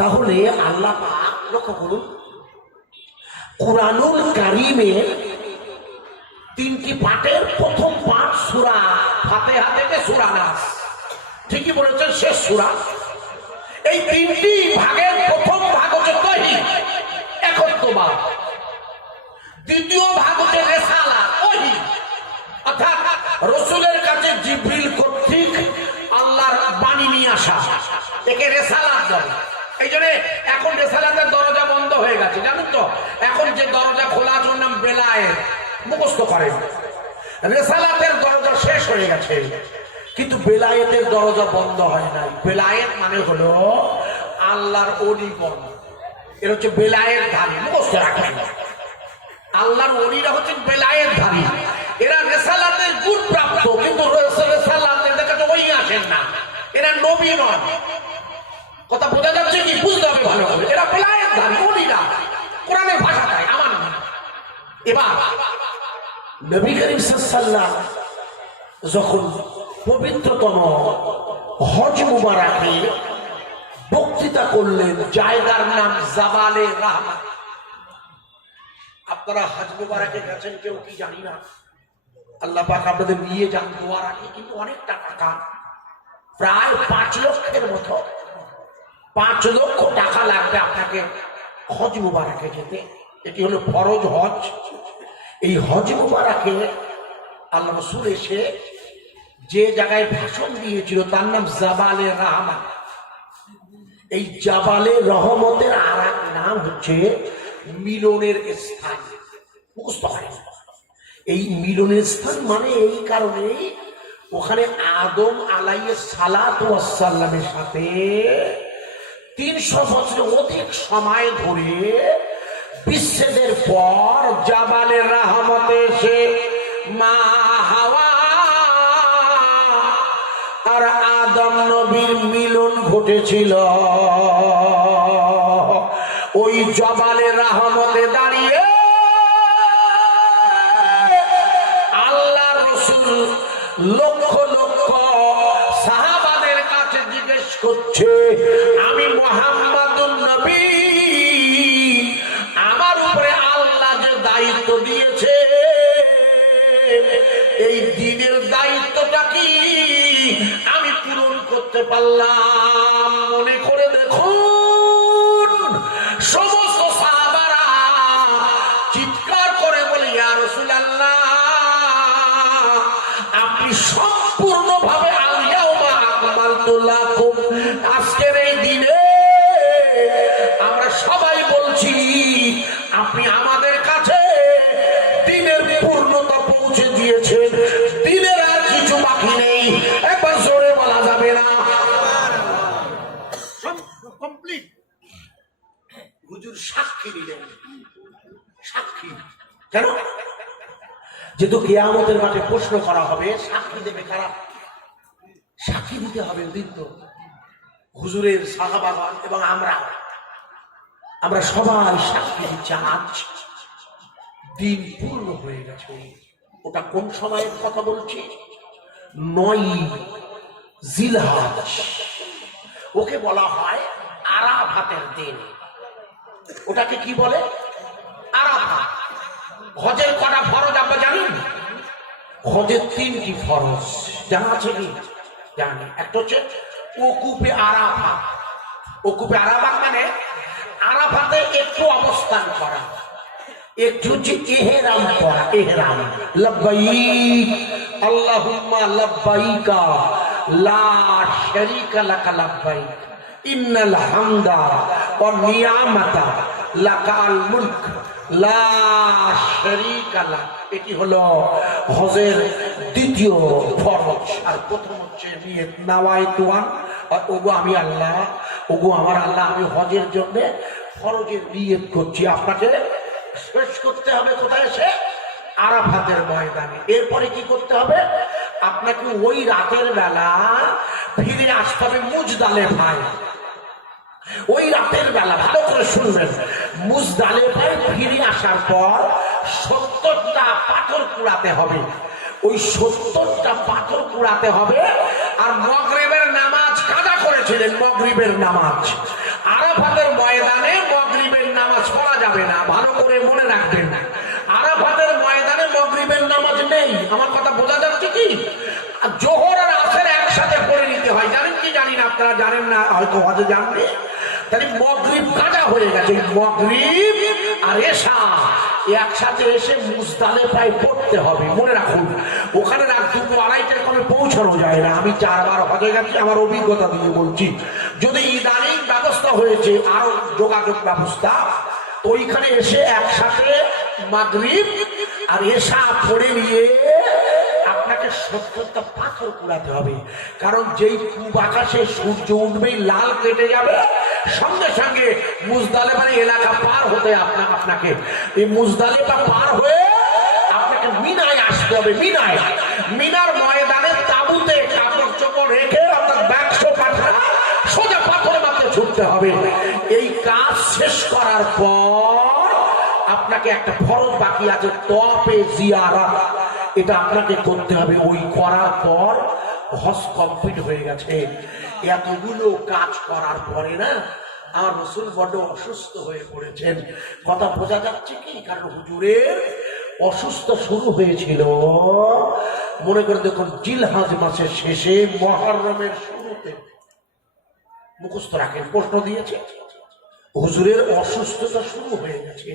তাহলে আল্লাহ পাক লক্ষ্য করুন, কুরআনুল কারীমের 3টি পাঠের প্রথম পাঠ সূরা ফাতিহা থেকে সূরা নাস। ঠিকই বলেছেন, শেষ সূরা। এই 3টি ভাগের প্রথম ভাগ হচ্ছে তাওহীদ, একত্ববাদ। দ্বিতীয় ভাগ হচ্ছে রিসালাত, ওহী, অর্থাৎ রাসূলের কাছে জিবরিল কর্তৃক আল্লাহর বাণী নিয়ে আসা, একে রিসালাত বলে। এই জন্য এখন রিসালাতের দরজা বন্ধ হয়ে গেছে, জানেন তো? এখন যে দরজা খোলা আছে ওর নাম বেলায়েত, মুখস্থ করেন। রিসালাতের দরজা শেষ হয়ে গেছে, কিন্তু বেলায়েতের দরজা বন্ধ হয় নাই। বেলায়েত মানে হলো আল্লাহর ওলিগণ, এর হচ্ছে বেলায়েত ধারী, মুখস্থ রাখেন। আল্লাহর ওলিরা হচ্ছে বেলায়েত ধারী, এরা রিসালাতের গুণ প্রাপ্ত, কিন্তু রিসালাতের কাছে ওই আসেন না, এরা নবী নন। কথা বোঝা যাচ্ছে কি? বুঝতে হবে ভালো করে। এরা বেলায়েত ধারী, ওলিরা, কোরআনের ভাষাটাই আমার না। এবার নবী করিম সাল্লাল্লাহু আলাইহি ওয়াসাল্লাম যখন পবিত্রতম হজ মুবারাকে বক্তৃতা করলেন, জায়গার নাম জাবালে রাহমাত। আপনারা হজ মুবারাকে গেছেন কেউ কি জানি না, আল্লাহ পাক আপনাদের নিয়ে যান। দোয়া রাখে কিন্তু অনেকটা টাকা, প্রায় 5 লক্ষের মতো, 5 লক্ষ টাকা লাগবে আপনাকে হজ মুবারাকে যেতে। এটি হলো ফরজ হজ। এই হজ মুবারাকে আল্লাহ রাসূল এসে যে জায়গায় ভাষণ দিয়েছিল তার নাম জাবালে রাহমাত। এই জাবালে রহমতের আর এক নাম হচ্ছে মিলনের স্থান। মুখস্থ করেন। এই মিলনের স্থান মানে এই কারণেই ওখানে আদম আলাইহিস সালাতু ওয়াস সালামের সাথে 300 বছরের অধিক সময় ধরে বিচ্ছেদের পর জাবালে রাহমতে এসে মা হাওয়া আর আদম নবীর মিলন ঘটেছিল। ওই জাবালে রাহমতে দাঁড়িয়ে আল্লাহ রাসূল লক্ষ লক্ষ সাহাবাদের কাছে জিজ্ঞেস করছে, আমি মুহাম্মাদুন নবী, আমার উপরে আল্লাহ যে দায়িত্ব দিয়েছে এই দ্বীনের দায়িত্বটা কি? করতে পারলাম। মনে করে দেখুন, সমস্ত সাহাবারা চিৎকার করে বলে, ইয়া রাসূলুল্লাহ, আপনি সম্পূর্ণভাবে আজকের এই দিনে আমরা সবাই বলছি আপনি আমাদের কাছে দিনের পূর্ণতা পৌঁছে দিয়েছেন, দিনের আর কিছু বাকি নেই। একবার জোরে বলা যাবে না? কমপ্লিট। হুজুর সাক্ষী দিলেন। সাক্ষী কেন? যেহেতু কিয়ামতের মাঠে প্রশ্ন করা হবে, সাক্ষী দেবে কারা? সাক্ষী দিতে হবে। বৃদ্ধ হুজুরের সাহাবাগণ এবং আমরা সবাই সাক্ষী দিচ্ছি আজ দিন পূর্ণ হয়ে গেছে। ওটা কোন সময়ের কথা বলছি? 9 জিলহজ। ওকে বলা হয় আরাফাতের দিন। ওটাকে কি বলে? আরাফাত। হজের কটা ফরজ আপনি জানেন? হজের 3টি ফরজ জানা আছে কি? জানি। একটা হচ্ছে ওকুফে আরাফাত। ওকুফে আরাফাত মানে আরাফাতে একটু অবস্থান করা, একটু হচ্ছে ইহরাম করা। ইহরাম লব্বাইক আল্লাহুম্মা লব্বাইকা লা শারীকা লাকা লব্বাইক ইন্নাল হামদা ওয়ান নিয়ামাতা লাকাল মুলক লা শারীকা লাক। এটি হলো হজের 2য় ফরজ। আর প্রথম হচ্ছে নিয়ত, নাওয়াইতু আন, ওগো আমি আল্লাহ, ওগো আমার আল্লাহ, আমি হজের জন্য ফরজের নিয়ত করছি। আপনাকে শেষ করতে হবে কোথায়? এসে আরাফাতের ময়দানে। এরপরে কি করতে হবে? আপনাকে ওই রাতের বেলা ফিরে আসতে হবে মুজদালেফায়। ওই রাতের বেলা ভালো করে শুনবেন, মুজদালেফায় ফিরে আসার পর 70টা পাথর কুড়াতে হবে। ওই 70টা পাথর কুড়াতে হবে। আর মাগরিবের নামাজ কাজা করেছিলেন, মাগরিবের নামাজ আরাফাতের ময়দানে মাগরিবের নামাজ পড়া যাবে না। ভালো করে মনে রাখবেন, আরাফাতের ময়দানে মাগরিবের নামাজ নেই। আমার কথা বোঝা যাচ্ছে কি? জোহর আর আসর একসাথে পড়ে নিতে হয়। জানেন কি? জানি না, আপনারা জানেন না, হয়তো হজে জানবে। তাহলে মাগরিব কাজা হয়ে গেছে। মাগরিব আর এশা একসাথে এসে মুজদালেফায় পড়তে হবে। মনে রাখুন, ওখানে রাত 2টো 2:30টার কমে পৌঁছানো যায় না। আমি 4 বার হজে গেছি, আমার অভিজ্ঞতা দিয়ে বলছি। যদি ইদানিং ব্যবস্থা হয়েছে আরো যোগাযোগ ব্যবস্থা, ওইখানে এসে একসাথে মাগরিব আর এশা পড়ে নিয়ে আপনাকে 70টা পাথর কুড়াতে হবে। কারণ যেই পূব আকাশে সূর্য উঠবেই লাল কেটে যাবে, সঙ্গে সঙ্গে মুজদালেফার এলাকা পার হতে আপনাকে এই মুজদালেফা পার হয়ে আপনাকে মিনায় আসতে হবে। মিনার ময়দানে তাঁবুতে কাপড় চোপড় রেখে অর্থাৎ ব্যাগশো পাথর সোজা পাথর মারতে ছুটতে হবে। এই কাজ শেষ করার পর আপনাকে একটা ফরজ বাকি আছে, তওয়াফে জিয়ারাত। এটা আপনাকে করতে হবে। ওই করার পর হজ কমপ্লিট হয়ে গেছে। এতগুলো কাজ করার পরে না আমার রাসূল বড় অসুস্থ হয়ে পড়েছেন। কথা বোঝা যাচ্ছে কি? কারণ হুজুরের অসুস্থ শুরু হয়েছিল, মনে করে দেখুন, জিলহজ মাসের শেষে, মুহররমের শুরুতে। মুখস্থ রাখেন, প্রশ্ন দিয়েছে। হুজুরের অসুস্থতা শুরু হয়ে গেছে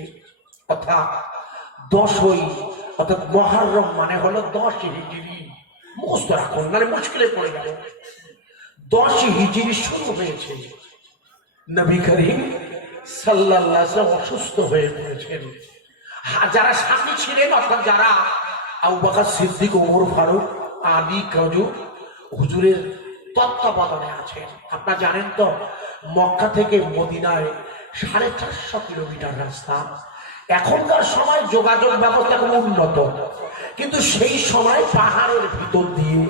অর্থাৎ 10ই, অর্থাৎ মুহররম মানে হলো 10 হিজরি। মুখস্থ রাখুন, মানে মুশকিলে পড়ে গেল। 10 হিজরি শুরু হয়েছে। নবী করিম সাল্লাল্লাহু আলাইহি ওয়াসাল্লাম অসুস্থ হয়ে পড়েছেন। যারা সাথী ছিলেন, অর্থাৎ যারা আবু বকর সিদ্দিক, ওমর ফারুক, আলী কাজু হুজুরের তত্ত্বাবধানে আছেন। আপনারা জানেন তো, মক্কা থেকে মদিনায় 450 কিলোমিটার রাস্তা। এখনকার সময় যোগাযোগ ব্যবস্থা খুব উন্নত, কিন্তু সেই সময় পাহাড়ের ভিতর দিয়ে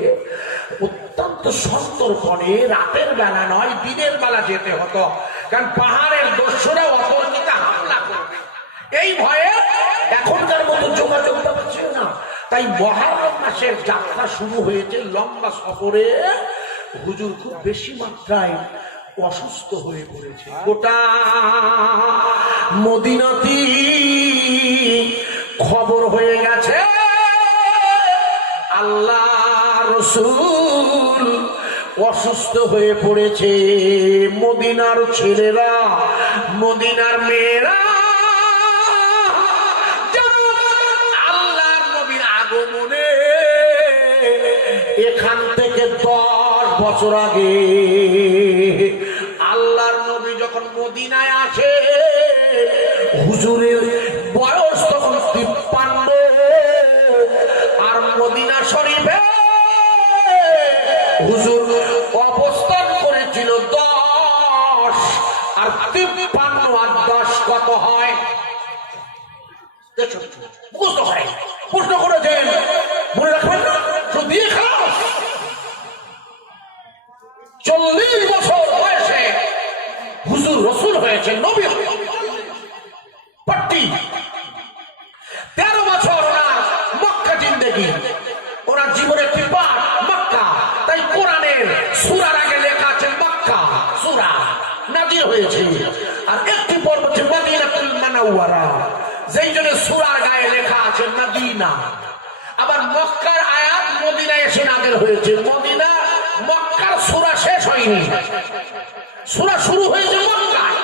অত্যন্ত সন্তর্পণে রাতের বেলা নয়, দিনের বেলা যেতে হতো। কারণ পাহাড়ের দস্যুরা অতর্কিতে হামলা করবে, এই ভয়ে এখনকার মতো যোগাযোগ ব্যবস্থা ছিল না। তাই মুহররম মাসের যাত্রা শুরু হয়েছে লম্বা সফরে। হুজুর খুব বেশি মাত্রায় অসুস্থ হয়ে পড়েছে। গোটা মদিনাতে খবর হয়ে গেছে আল্লাহ রাসূল অসুস্থ হয়ে পড়েছে। মদিনার ছেলেরা, মদিনার মেয়েরা আল্লাহর নবীর আগমনে এখান থেকে 10 বছর আগে আল্লাহর নবী যখন মদিনায় আসে, হুজুরের বয়স তখন 53, আর মদিনা শরীফে হুজুর অবস্থান করেছিল 10, আর 53 আর 10 কত হয়? মুখস্থ হয়, প্রশ্ন করেছেন, মনে রাখবেন না? যদি 40 বছর বয়সে হুজুর রসুল হয়েছে, নবী পাট্টি। 13 বছর ওনার মক্কা জিন্দেগি, ওনার জীবনের একটি পাঠ মক্কা। তাই কোরআনের সূরার আগে লেখা আছে মক্কা সূরা নাযিল হয়েছে, আর একটি পর্ব হচ্ছে মদিনাতুল মুনাওয়ারা, যেই জন্য সূরার গায়ে লেখা আছে মদিনা। আবার মক্কার আয়াত মদিনায় এসে নাযিল হয়েছে। মদিনা মক্কার সূরা শেষ হয়নি, সূরা শুরু হয়েছে মক্কায়,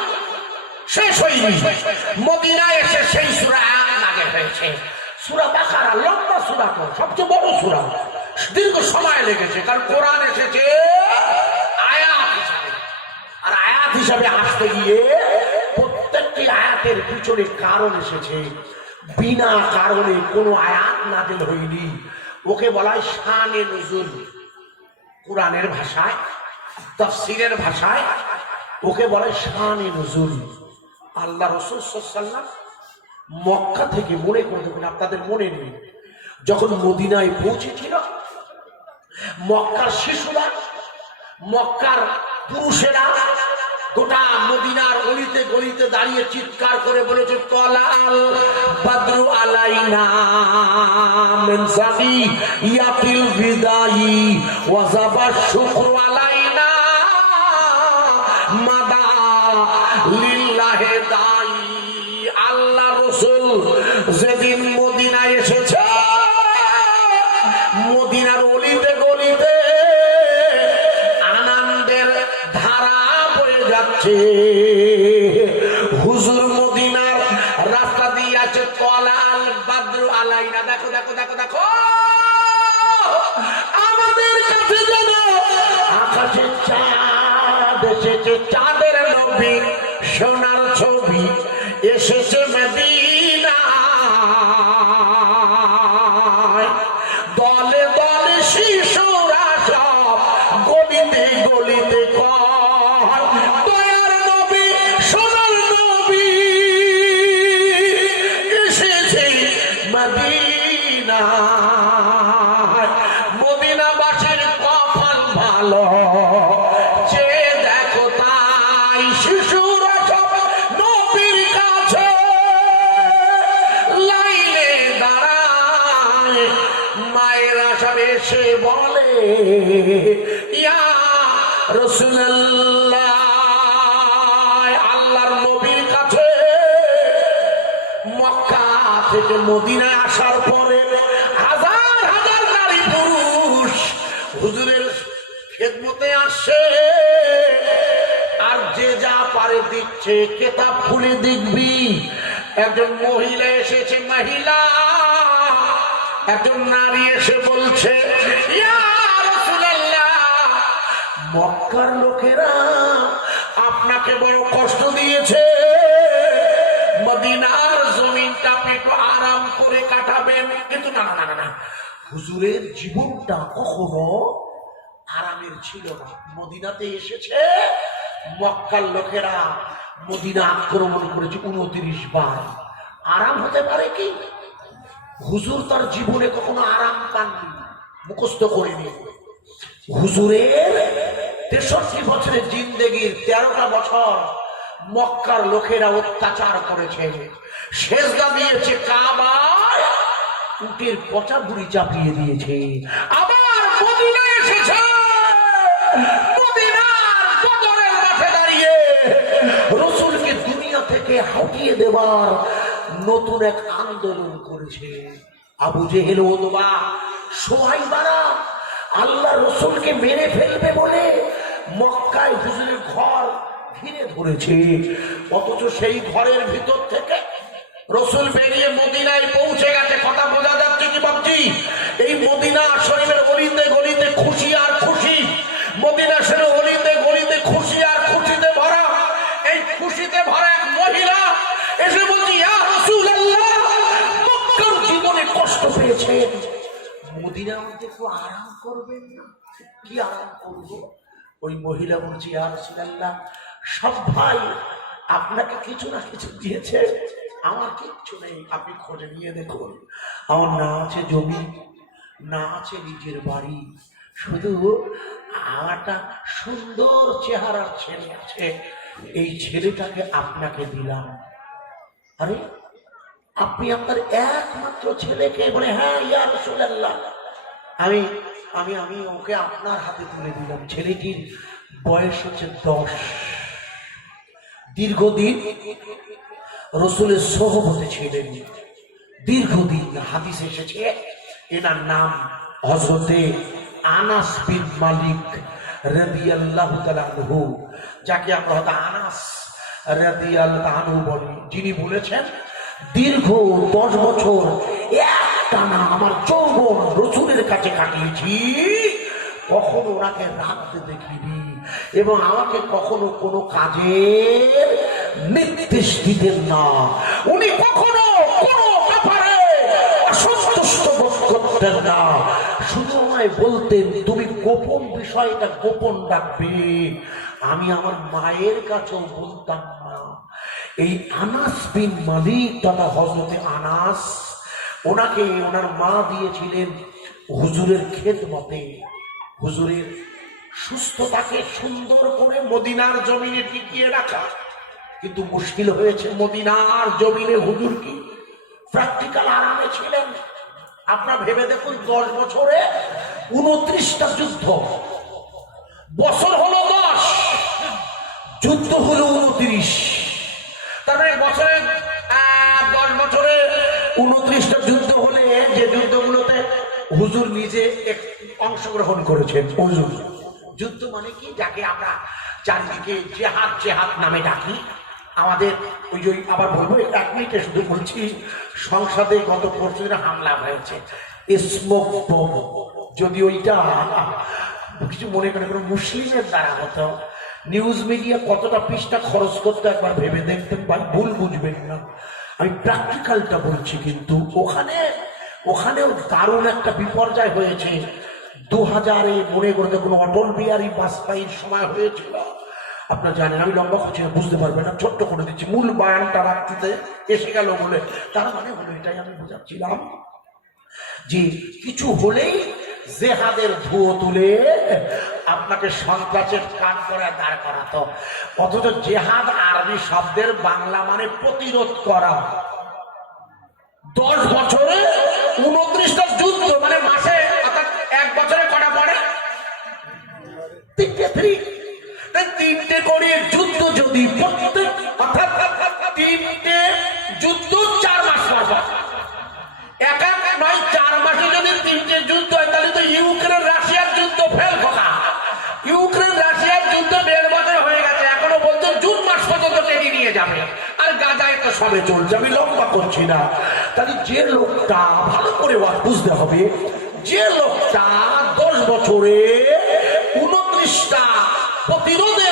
শেষ হয়নি। মদিনায় এসে সেই সূরা আয়াত নাযিল হয়েছে। সূরা বাকারা লম্বা সূরা, সবচেয়ে বড় সূরা, দীর্ঘ সময় লেগেছে, কারণ কোরআন এসেছে আয়াত হিসাবে। আর আয়াত হিসাবে আসতে গিয়ে প্রত্যেকটি আয়াতের পিছনে কারণ এসেছে। বিনা কারণে কোনো আয়াত নাযিল হয়নি, ওকে বলা হয় শানে নুজুল। কোরআনের ভাষায়, তাফসীরের ভাষায় ওকে বলা হয় শানে নুজুল। আল্লাহ রাসূল সাল্লাল্লাহু আলাইহি ওয়াসাল্লাম মক্কা থেকে, মনে করে দেখুন, আপনাদের মনে নেই, যখন মদিনায় পৌঁছেছিল, মক্কার শিশুরা, মক্কার পুরুষেরা গোটা মদিনার অলিতে গলিতে দাঁড়িয়ে চিৎকার করে বলেছে, তলাল বাদরু আলাইনা মিন সানিয়াতিল বিদাই ওয়াজাবা শুকরু আলাইনা মাদা লিল্লাহি দাই। আল্লাহ রাসূল যেদিন মদিনায় এসেছে, মদিনার অলিতে গলিতে আনন্দের ধারা বয়ে যাচ্ছে। হুজুর মদিনার রাস্তা দিয়ে আছে, তলাল বাদরু আলাইনা। দেখো দেখো দেখো দেখো, আমাদের কাছে যেন আকাশে চাঁদ এসেছে, চাঁদের নবী সোনার ছবি এসেছে মদিনা। দলে দলে শিশুরা সব গলিতে গলিতে কয়, দয়ার নবী সোনার নবী এসেছে মদিনা। মদিনাবাসীর কপাল ভালো, যে দেখো তাই শিশুরা সব নবীর কাছে লাইনে দাঁড়ায়। মায়েরা সব এসে বলে, ইয়া রাসূলুল্লাহ, আল্লাহর নবীর কাছে মক্কা থেকে মদিনায় আসার পরে হাজার হাজার নারী পুরুষ হুজুরের খেদমতে আসছে, আর যে যা পারে দিচ্ছে। কেতাব খুলে দেখবি, একজন মহিলা এসেছে, মহিলা একজন নারী এসে বলছে, ইয়া রাসূলুল্লাহ, মক্কার লোকেরা আপনাকে বড় কষ্ট দিয়েছে, মদিনার জমিনটা আপনি একটু আরাম করে কাটাবেন। কিন্তু না না না না, হুজুরের জীবনটা কখনো আরামের ছিল না। মদিনাতে এসেছে, মক্কার লোকেরা মদিনা আক্রমণ করেছে 29 বার। আরাম হতে পারে কি? হুজুর তার জীবনে কখনো আরাম পাননি, মুখস্থ করেনি। হুজুরের 63 বছরের জিন্দেগির 13টা বছর মক্কার লোকেরা অত্যাচার করেছে, সেজদা দিয়েছে কাবায়, উটের পচা বুড়ি চাপিয়ে দিয়েছে। আবার মদিনায় এসেছে, মদিনার বদরের মাঠে দাঁড়িয়ে রাসূলকে দুনিয়া থেকে হটিয়ে দেওয়ার নতুন এক আন্দোলন করেছে। আবু জেহেল, ওতবা, সুহাইবারা আল্লাহ রাসূলকে মেরে ফেলবে বলে করেছে, অথচ সেই ঘরের ভিতর থেকে রসুল বেরিয়ে মদিনায় পৌঁছে গেছে। কথা বোঝা যাচ্ছে কি ভাবছি? এই মদিনা শরীফের গলিতে গলিতে খুশি আর খুশি, মদিনা শরীফের গলিতে গলিতে খুশি আর খুশিতে ভরা। এই খুশিতে ভরা এক মহিলা এসে বলছি, ইয়া রাসূলুল্লাহ, মক্কার জীবনে কষ্ট পেয়েছেন, মদিনার মধ্যে একটু আরাম করবেন না? কি আরাম করব? ওই মহিলা বলছি, ইয়া রাসূলুল্লাহ, সব ভাই আপনাকে কিছু না কিছু দিয়েছে, আমার কিচ্ছু নেই। আপনি খোঁজে নিয়ে দেখুন, আমার না আছে জমি, না আছে নিজের বাড়ি, শুধু আমারটা সুন্দর চেহারার ছেলে আছে, এই ছেলেটাকে আপনাকে দিলাম। আরে আপনি আপনার একমাত্র ছেলেকে? বলে, হ্যাঁ ইয়া রাসূলুল্লাহ, আমি আমি আমি ওকে আপনার হাতে তুলে দিলাম। ছেলেটির বয়স হচ্ছে 10। দীর্ঘদিন রসুলের সোহবতে ছিলেন, দীর্ঘদিন। হাদিস এসেছে এনার নাম হযরতে আনাস বিন মালিক রাদিয়াল্লাহু তাআলা আনহু, যাকে আমরা হয়তো আনাস রাদিয়াল্লাহু আনহু বলি, যিনি বলেছেন দীর্ঘ 10 বছর একটানা আমার যৌবন রসুলের কাছে কাটিয়েছি, কখনো ওনাকে রাখতে দেখিনি এবং আমাকে কখনো কোনো কাজের নির্দেশ দিতেন না। উনি কখনো কোনো ব্যাপারে অসন্তুষ্ট বোধ করতেন না, শুধু আমায় বলতেন তুমি গোপন বিষয়টা গোপন রাখবে। আমি আমার মায়ের কাছেও বলতাম না। এই আনাস বিন মালিক তথা হযরতে আনাস, ওনাকে ওনার মা দিয়েছিলেন হুজুরের খেদমতে, হুজুরের সুস্থতাকে সুন্দর করে মদিনার জমিনে টিকিয়ে রাখা। কিন্তু মুশকিল হয়েছে, মদিনার জমিনে হুজুর কি প্র্যাকটিক্যাল আরামে ছিলেন? আপনার ভেবে দেখুন, 10 বছরে 29টা যুদ্ধ, বছর হলো 10, যুদ্ধ হলো 29, তারপরে বছরে 10 বছরে 29টা যুদ্ধ হলে যে যুদ্ধগুলোতে হুজুর নিজে অংশগ্রহণ করেছেন। হুজুর যুদ্ধ মানে কি, যাকে আমরা চারদিকে জেহাদ জেহাদ নামে ডাকি। আমাদের ওই যে আবার বলবো, 1 মিনিটে শুধু বলছি, সংসদে গত পরশুদিন হামলা হয়েছে, স্মোক বম। যদি ওইটা কিছু মনে করে কোনো মুসলিমের দ্বারা হতো, নিউজ মিডিয়া কতটা পৃষ্ঠা খরচ করতে একবার ভেবে দেখতেন, ভাই ভুল বুঝবেন না, আমি প্র্যাকটিক্যালটা বলছি। কিন্তু ওখানেও দারুণ একটা বিপর্যয় হয়েছে। 2000-এ মনে করতে কোনো অটল বিহারী বাজপেয়ীর সময় হয়েছিল, আপনারা জানেন। আমি লম্বা করছি না, বুঝতে পারবেন না, ছোট্ট করে দিচ্ছি, মূল বয়ানটা রাখতে এসে গেল বলে। তার মানে হলো, এটাই আমি বোঝাচ্ছিলাম যে কিছু হলেই জেহাদের ধুয়ো তুলে আপনাকে সন্ত্রাসের কাজ করে দাঁড় করাতো। অথচ জেহাদ আরবি শব্দের বাংলা মানে প্রতিরোধ করা। 10 বছরে 29টা যুদ্ধ, মানে মাসে অর্থাৎ 1 বছরে কটা পড়ে? 3টে করে যুদ্ধ। যদি প্রত্যেক অর্থাৎ 3টে যুদ্ধ 4 মাস পর, এক নয় 4 মাসে যদি 3টে যুদ্ধ হয়, তাহলে তো ইউক্রেন রাশিয়ার যুদ্ধ ফেল খোকা। ইউক্রেন রাশিয়ার যুদ্ধ 1.5 বছর হয়ে গেছে, এখনো বলছে জুন মাস পর্যন্ত টেনে নিয়ে যাবে, আর গাজায় তো সবে চলছে। আমি লম্বা করছি না। তাহলে যে লোকটা, ভালো করে বুঝতে হবে, যে লোকটা 10 বছরে 29টা প্রতিরোধে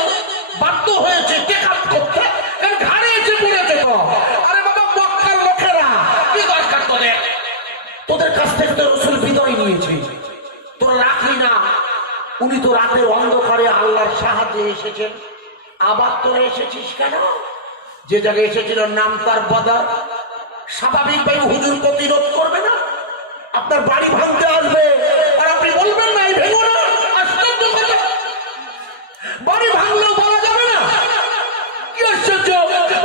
বাধ্য হয়েছে টেকআপ করতে, ঘাড়ে এসে পড়েছে। তো আরে বাবা, মক্কার লোকেরা কি দরকার তোদের কাছ থেকে তো রসুল বিদায় নিয়েছে, তোরা রাখলি না। উনি তো রাতের অন্ধকারে আল্লাহর সাহায্যে এসেছেন, আবার তোরা এসেছিস কেন? যে জায়গায় এসেছিল নাম তার বদর, স্বাভাবিকভাবে হুজুর প্রতিরোধ করবে না, আপনার বাড়ি ভাঙতে আসবে, আর আপনি বলবেন না এই ভেঙো না। আশ্চর্য কথা, বাড়ি ভাঙলেও বলা যাবে না। কি আশ্চর্য,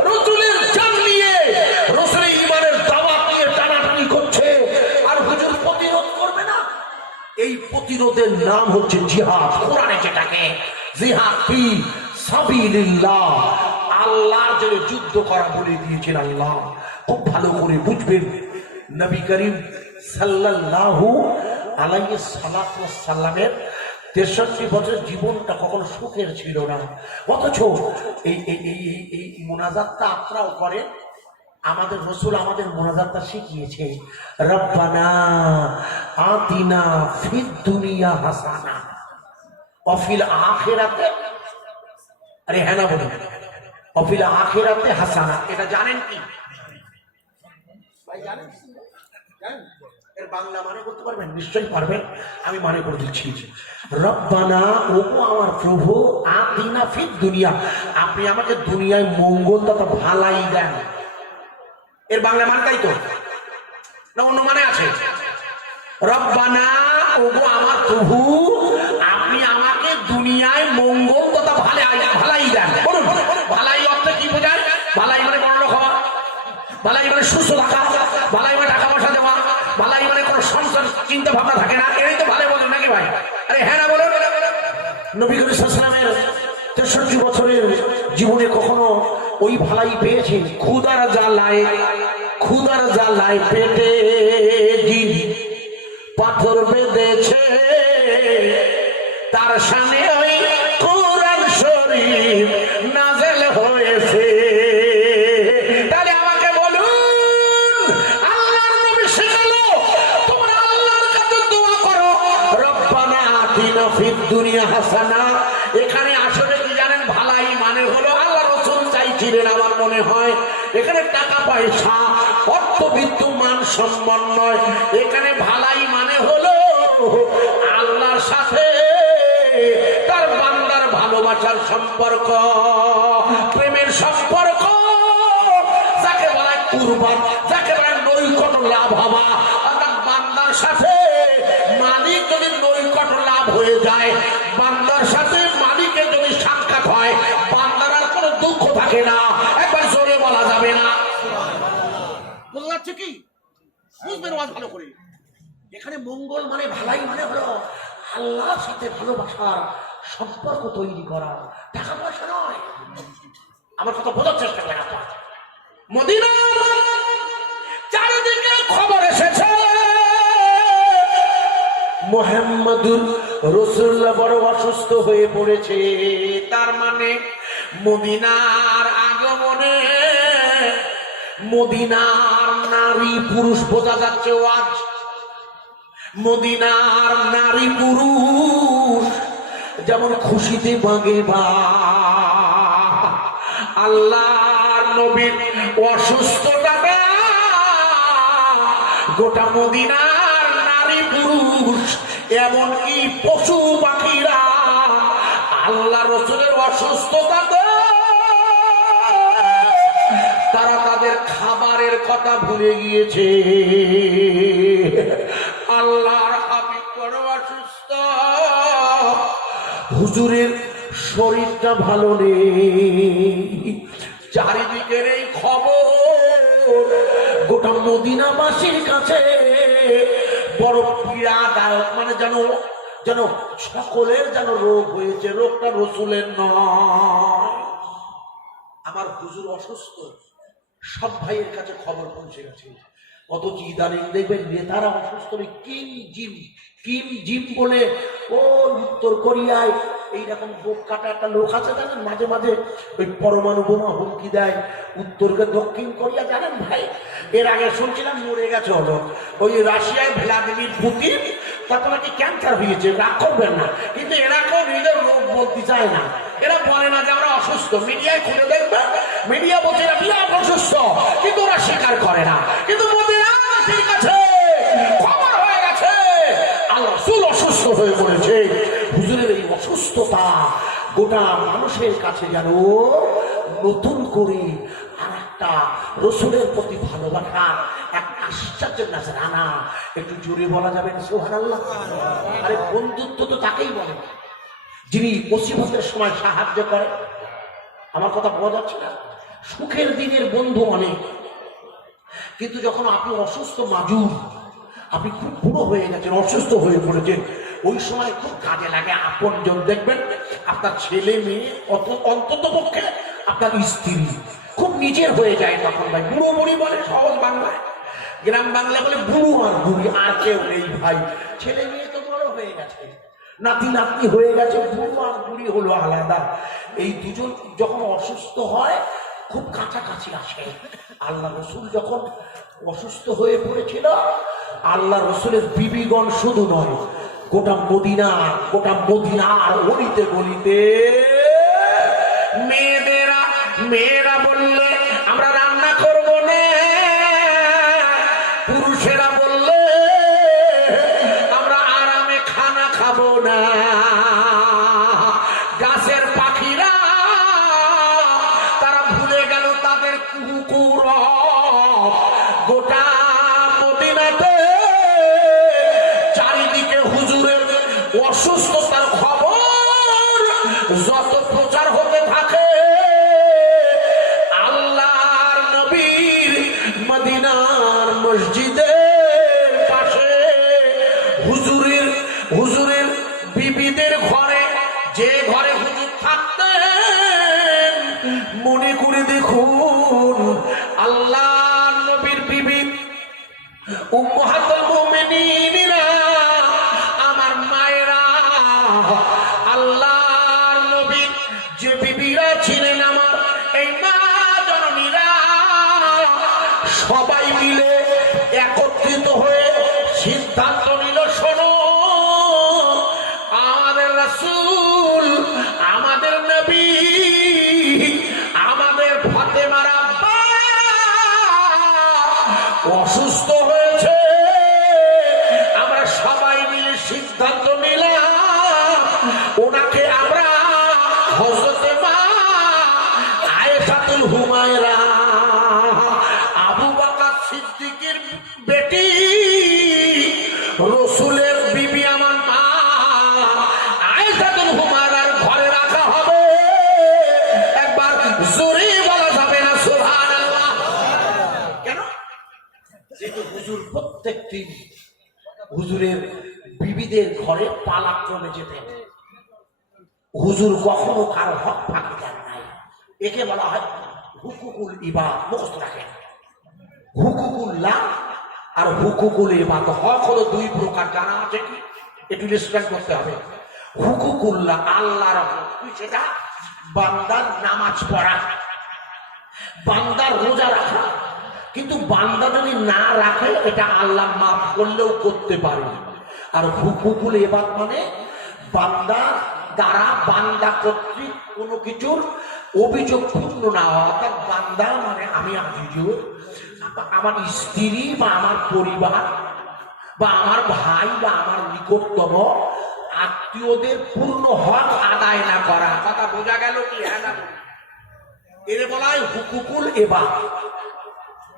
রসুলের জান নিয়ে, রসুলের ঈমানের দাওয়াত নিয়ে টানাটানি করছে, আর হুজুর প্রতিরোধ করবে না। এই প্রতিরোধের নাম হচ্ছে জিহাদ। কোরআনে যেটাকে জিহাদ ফি সাবিলিল্লাহ, আল্লাহর জন্য যুদ্ধ করা বলে দিয়েছেন আল্লাহ। খুব ভালো করে বুঝবেন, নবী করিম সাল্লাল্লাহু আলাইহি সাল্লামের 63 বছরের জীবনটা কখনো সুখের ছিল না, অথচ এই এই এই এই মোনাজাতটা আপনারাও করেন। আমাদের রসুল আমাদের মোনাজাতটা শিখিয়েছে, রব্বানা আতিনা ফিদ দুনিয়া হাসানা ওয়া ফিল আখিরাতে, আরে হ্যাঁ না বলুন, ওয়া ফিল আখিরাতে হাসানা। এটা জানেন কি ভাই? জানেন? এর বাংলা মানে করতে পারবেন? নিশ্চয়ই পারবেন, আমি মানে করে দিচ্ছি। রব্বানা, ওগো আমার প্রভু, আতিনা ফিদ দুনিয়া, আপনি আমাকে দুনিয়ায় মঙ্গল তথা ভালাই দেন। এর বাংলা মানে তাই তো না অন্য মানে আছে? রব্বানা, ওগো আমার প্রভু, আপনি আমাকে দুনিয়ায় মঙ্গল তথা ভালাই দেন। বলুন, ভালাই অর্থে কি বোঝায়? ভালাই মানে বড় হওয়া, ভালাই মানে সুস্থ থাকা, ভালাই মানে টাকা পয়সা দেওয়া, ভালাই মানে কোনো সংসার চিন্তা ভাবনা থাকে না, এই তো ভালো বলেন নাকি ভাই? আরে হ্যাঁ না বলুন। নবী করিম সাল্লাল্লাহু আলাইহি ওয়াসাল্লামের 63 বছরের জীবনে কখনো ওই ভালাই পেয়েছে? ক্ষুধার জ্বালায় পেটে দিন পাথর বেঁধেছে, তার সামনে ওই কোরআন শরীফ নাযিল হয়েছে। তাহলে আমাকে বলুন, আল্লাহর নবী শেখালো তোমরা আল্লাহর কাছে দোয়া করো, রব্বানা আতিনা ফিদ দুনিয়া হাসানা। এখানে আসলে কি জানেন? ভালাই মানে হলো, আল্লাহ রাসূল চাইছিলেন আমার মনে হয়, এখানে টাকা পয়সা অর্থ বিদ্যমান সম্মান নয়, এখানে ভালাই মানে হলো আল্লাহর সাথে তার বান্দার ভালোবাসার সম্পর্ক, প্রেমের সম্পর্ক, যাকে বলা কুরবান, যাকে বলা নৈকট্য লাভ হওয়া। অর্থাৎ বান্দার সাথে মালিক যদি নৈকট্য লাভ হয়ে যায়, বান্দার সাথে মালিকের যদি সাক্ষাৎ হয়, বান্দার আর কোনো দুঃখ থাকে না। একবার জোরে বলা যাবে না? বোঝা যাচ্ছে কি? বুঝবেন ওয়াজ ভালো করে। এখানে মঙ্গল মানে ভালাই মানে হলো আল্লাহর সাথে ভালোবাসার সম্পর্ক তৈরি করা, টাকা পয়সা নয়। আমার কথা বোঝার চেষ্টা করেন আপনারা। মদিনা চারিদিকে খবর এসেছে মুহাম্মদুর রাসূলুল্লাহ বড় অসুস্থ হয়ে পড়েছে। তার মানে মদিনার আগমনে মদিনার নারী পুরুষ বোঝা যাচ্ছে আজ। মদিনার নারী পুরুষ যেমন খুশিতে বাগে বা, আল্লাহর নবীর অসুস্থতাটা গোটা মদিনার নারী পুরুষ এমনকি পশু পাখিরা আল্লাহ রাসূলের অসুস্থতাতে তারা তাদের খাবারের কথা ভুলে গিয়েছে। আল্লাহর হাবিব বড় অসুস্থ, হুজুরের শরীরটা ভালো নেই। চারিদিকের এই খবর গোটা মদিনাবাসীর কাছে বড় পীড়াদায়ক, মানে যেন যেন সকলের যেন রোগ হয়েছে, রোগটা রসুলের নয়। আমার হুজুর অসুস্থ, সব ভাইয়ের কাছে খবর পৌঁছে গেছে। অথচ ইদানিং দেখবেন নেতারা অসুস্থ, কিম জিম বলে ও উত্তর কোরিয়ায় এইরকম বোক কাটা একটা লোক আছে জানেন, মাঝে মাঝে ওই পরমাণু বোমা হুমকি দেয় উত্তরকে দক্ষিণ কোরিয়া, জানেন ভাই? এর আগে শুনছিলাম মরে গেছে হলো ওই রাশিয়ায় ভ্লাদিমির পুতিন, তাতে নাকি ক্যান্সার হয়েছে। রাগ করবেন না, কিন্তু এরা কেউ নিজের রোগ বলতে চায় না, এরা বলে না যে আমরা অসুস্থ। মিডিয়ায় খুলে দেখবে, মিডিয়া বলছে এরা বিরাট অসুস্থ, কিন্তু ওরা স্বীকার করে না। কিন্তু মদিনাবাসীর কাছে খবর হয়ে গেছে আল্লাহ রাসূল অসুস্থ হয়ে পড়েছে। হুজুরের এই অসুস্থতা গোটা মানুষের কাছে যেন নতুন করে আর একটা রসুলের প্রতি ভালোবাসা, এক আশ্চর্যের নাজরানা। একটু জোরে বলা যাবে না সুবহানাল্লাহ? আরে বন্ধুত্ব তো তাকেই বলে যিনি মুসিবতের সময় সাহায্য করে। আমার কথা বোঝা যাচ্ছে না? সুখের দিনের বন্ধু অনেক, কিন্তু যখন আপনি অসুস্থ মাজুর, আপনি খুব বুড়ো হয়ে গেছেন, অসুস্থ হয়ে পড়েছেন, ওই সময় খুব কাজে লাগে আপনজন। দেখবেন আপনার ছেলে মেয়ে, অন্তত পক্ষে আপনার স্ত্রী খুব নিজের হয়ে যায় তখন। ভাই বুড়ো বুড়ি বলে সহজ বাংলায়, গ্রাম বাংলা বলে বুড়ো আর বুড়ি, আর কেউ নেই ভাই। ছেলে মেয়ে তো বড় হয়ে গেছে, নাতি নাতনি হয়ে গেছে, বুড়ো আর বুড়ি হলো আলাদা। এই দুজন যখন অসুস্থ হয় খুব কাছাকাছি আসে। আল্লাহ রসুল যখন অসুস্থ হয়ে পড়েছিল, আল্লাহ রসুলের বিবিগণ শুধু নয়, গোটা মদিনার অলিতে গলিতে মেয়েরা বললে আমরা রান্না করব না, পুরুষেরা বললে আমরা আরামে খানা খাবো না। গাছের পাখিরা তারা ভুলে গেল তাদের কুকুর। গোটা মদিনাতে চারিদিকে হুজুরের অসুস্থতার খবর যত প্রচার হতে থাকে, আল্লাহর নবীর মদিনার মসজিদের পাশে হুজুরের বিবিদের ঘরে, যে ঘরে হুজুর থাকতেন, মনে করে দেখুন আল্লাহর নবীর বিবি উম্মাহাতুল মুমিনিনা, আমার মায়েরা, আল্লাহর নবীর যে বিবিরা ছিলেন, আমার এই মা জননীরা, সবাই মিলে একত্রিত হয়ে সিদ্ধান্ত নিল, শোনো আমাদের রাসূল, আমাদের নবী, আমাদের ফাতেমার আব্বা অসুস্থ হয়েছে। আমরা সবাই মিলে সিদ্ধান্ত নিলাম ওনাকে আমরা হযরতে মা আয়েশাতুল হুমায়রা, আবু বকর সিদ্দিকের বেটি, রসুলের বিবি আমার মা আয়েশাতুল হুমায়রার ঘরে রাখা হবে। একবার জোরে বলা যাবে না সুবহানাল্লাহ? কেন? যেহেতু হুজুর প্রত্যেক দিন হুজুরের বিবিদের ঘরে পালাক্রমে যেতেন, হুজুর কখনো কারো হক ফাঁকি দেন নাই। একে বলা হয় হুকুকুল ইবাদ। মুখস্থ রাখেন, হুকুকুল্লাহ আর হুকুকুল ইবাদ। হক হলো দুই প্রকার, জানা আছে কি? একটু রেসপেক্ট করতে হবে। হুকুকুল্লাহ আল্লাহর হক, সেটা বান্দার নামাজ পড়া, বান্দার রোজা রাখা। কিন্তু বান্দা যদি না রাখে এটা আল্লাহ মাফ করলেও করতে পারে। আর হুকুকুল ইবাদ মানে বান্দা দ্বারা বান্দা কর্তৃক কোনো কিছুর অভিযোগ পূর্ণ না হওয়া। অর্থাৎ বান্দা মানে আমি হুজুর, আমার স্ত্রী বা আমার পরিবার বা আমার ভাই বা আমার নিকটতম আত্মীয়দের পূর্ণ হক আদায় না করা। কথা বোঝা গেল কি? হ্যাঁ না? এর বলা হয় হুকুকুল ইবাদ।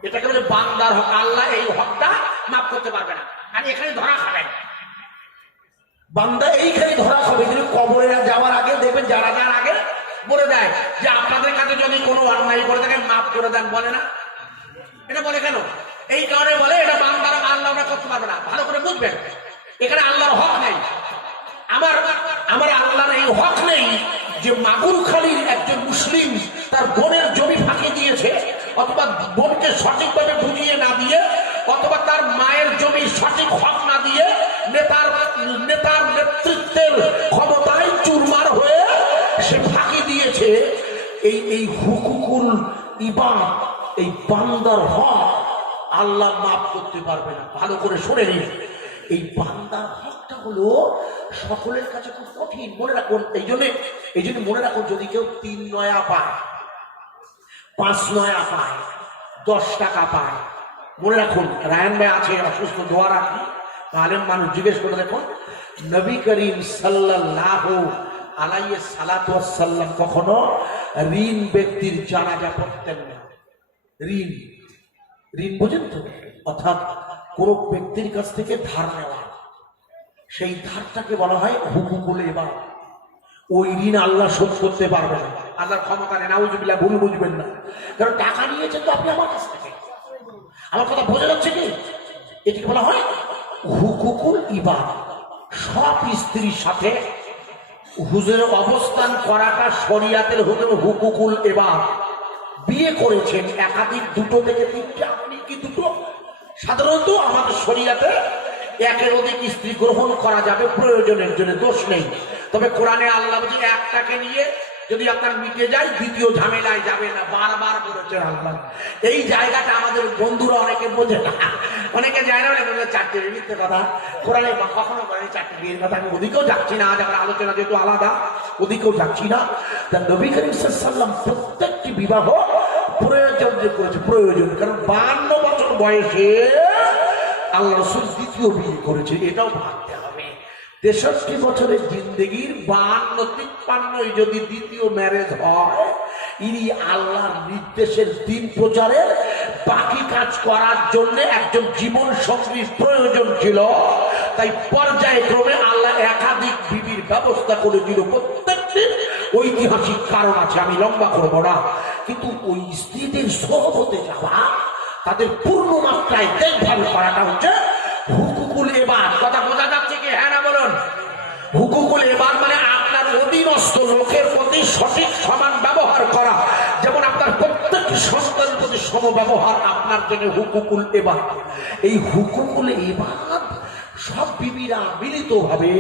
এটাকে বলে বান্দার হক। আল্লাহ এই হকটা মাফ করতে পারবে না, আর এখানে ধরা খাবেন। বান্দা এইখানে ধরা খাবে। কিন্তু কবরে যাওয়ার আগে দেখবেন যারা যার আগে বলে দেয় যে আপনাদের কাছে যদি কোনো অন্যায় করে থাকে মাফ করে দেন, বলে না? এটা বলে কেন? এই কারণে বলে এটা বান্দারা আল্লাহ করতে পারবে না। ভালো করে বুঝবেন, এখানে আল্লাহর হক নেই। আমার আল্লাহর এই হক নেই যে মাগুরখালীর একজন মুসলিম তার বোনের জমি ফাঁকি দিয়েছে, অথবা বোনকে সঠিকভাবে বুঝিয়ে না দিয়ে, অথবা তার মায়ের জমি সঠিক হক না দিয়ে নেতার নেতৃত্বের ক্ষমতায় চুরমার হয়ে সে ফাঁকি দিয়েছে। এই হুকুকুল ইবাদ, এই বান্দার হক আল্লাহ মাফ করতে পারবে না। ভালো করে শুনে নিন, এই বান্দার হকটা হলো সকলের কাছে খুব কঠিন। মনে রাখুন, এই জন্য মনে রাখুন, যদি কেউ 3 নয়া পায়, 5 নয়া পায়, 10 টাকা পায়, মনে রাখুন রায়ন ভাই আছে অসুস্থ, দোয়া রাখি, আলেম মানুষ জিজ্ঞেস করে দেখুন, নবী করিম সাল্লাল্লাহু আলাইহি সাল্লাতু ওয়াস সাল্লাম কখনো ঋণ ব্যক্তির জানাজা পড়তেন না। ঋণ বোঝেন তো? অর্থাৎ কোন ব্যক্তির কাছ থেকে ধার নেওয়া, সেই ধারটাকে বলা হয় হুকুকুল ইবাদ। ওই ঋণ আল্লাহ শোধ করতে পারবে না, আল্লাহর ক্ষমতা নেই। নাউজুবিল্লাহ, ভুল বুঝবেন না। কারণ টাকা নিয়েছেন তো আপনি আমার কাছ থেকে। আমার কথা বোঝা যাচ্ছে কি? এটিকে বলা হয় হুকুকুল ইবাদ। সব স্ত্রীর সাথে হুজুরের অবস্থান করাটা শরিয়াতের হুকুকুল ইবাদ। বিয়ে করেছেন একাধিক, 2 থেকে 3টে, আপনি কি 2টো? সাধারণত আমাদের শরিয়াতে একের অধিক স্ত্রী গ্রহণ করা যাবে প্রয়োজনের জন্য, দোষ নেই। তবে কোরআনে আল্লাহ বলছে একটাকে নিয়ে যদি আপনার মিটে যায় দ্বিতীয় ঝামেলায় যাবে না, বারবার বলেছেন আল্লাহ। এই জায়গাটা আমাদের বন্ধুরা অনেকে বোঝে না, অনেকে যায় না, চারটে মিথ্যে কথা কোরআনে কখনো বলেনি চারটে বিয়ের কথা। আমি ওদিকেও যাচ্ছি না, আজ আমার আলোচনা যেহেতু আলাদা ওদিকেও যাচ্ছি না। তার নবী করিম সাল্লাল্লাহু আলাইহি ওয়াসাল্লাম প্রত্যেকটি বিবাহ প্রয়োজন যে করেছে, প্রয়োজন, কারণ 52 বছর বয়সে আল্লাহ রাসূল দ্বিতীয় বিয়ে করেছে, এটাও ভাবতে হবে। 63 বছরের জিন্দেগির 52-53 যদি দ্বিতীয় ম্যারেজ হয়, ইনি আল্লাহর নির্দেশের দিন প্রচারের বাকি কাজ করার জন্য একজন জীবন সঙ্গীর প্রয়োজন ছিল। তাই পর্যায়ক্রমে আল্লাহ একাধিক বিবির ব্যবস্থা করেছিল। প্রত্যেকটি ঐতিহাসিক কারণ আছে, আমি লম্বা করবো না। কিন্তু ওই স্ত্রীদের সোহবতে যাওয়া, তাদের পূর্ণ মাত্রায় দেখভাল করাটা হচ্ছে হুকুকুল ইবাদ। কথা বোঝা যাচ্ছে কি? হ্যাঁ না বলুন। হুকুকুল ইবাদ মানে আপনার অধীনস্থ লোকের প্রতি সঠিক সমান ব্যবহার করা। যেমন আপনার প্রত্যেকটি সন্তানের প্রতি সম ব্যবহার আপনার জন্য হুকুকুল ইবাদ। এই হুকুকুল ইবাদ সব বিবিরা মিলিত ভাবে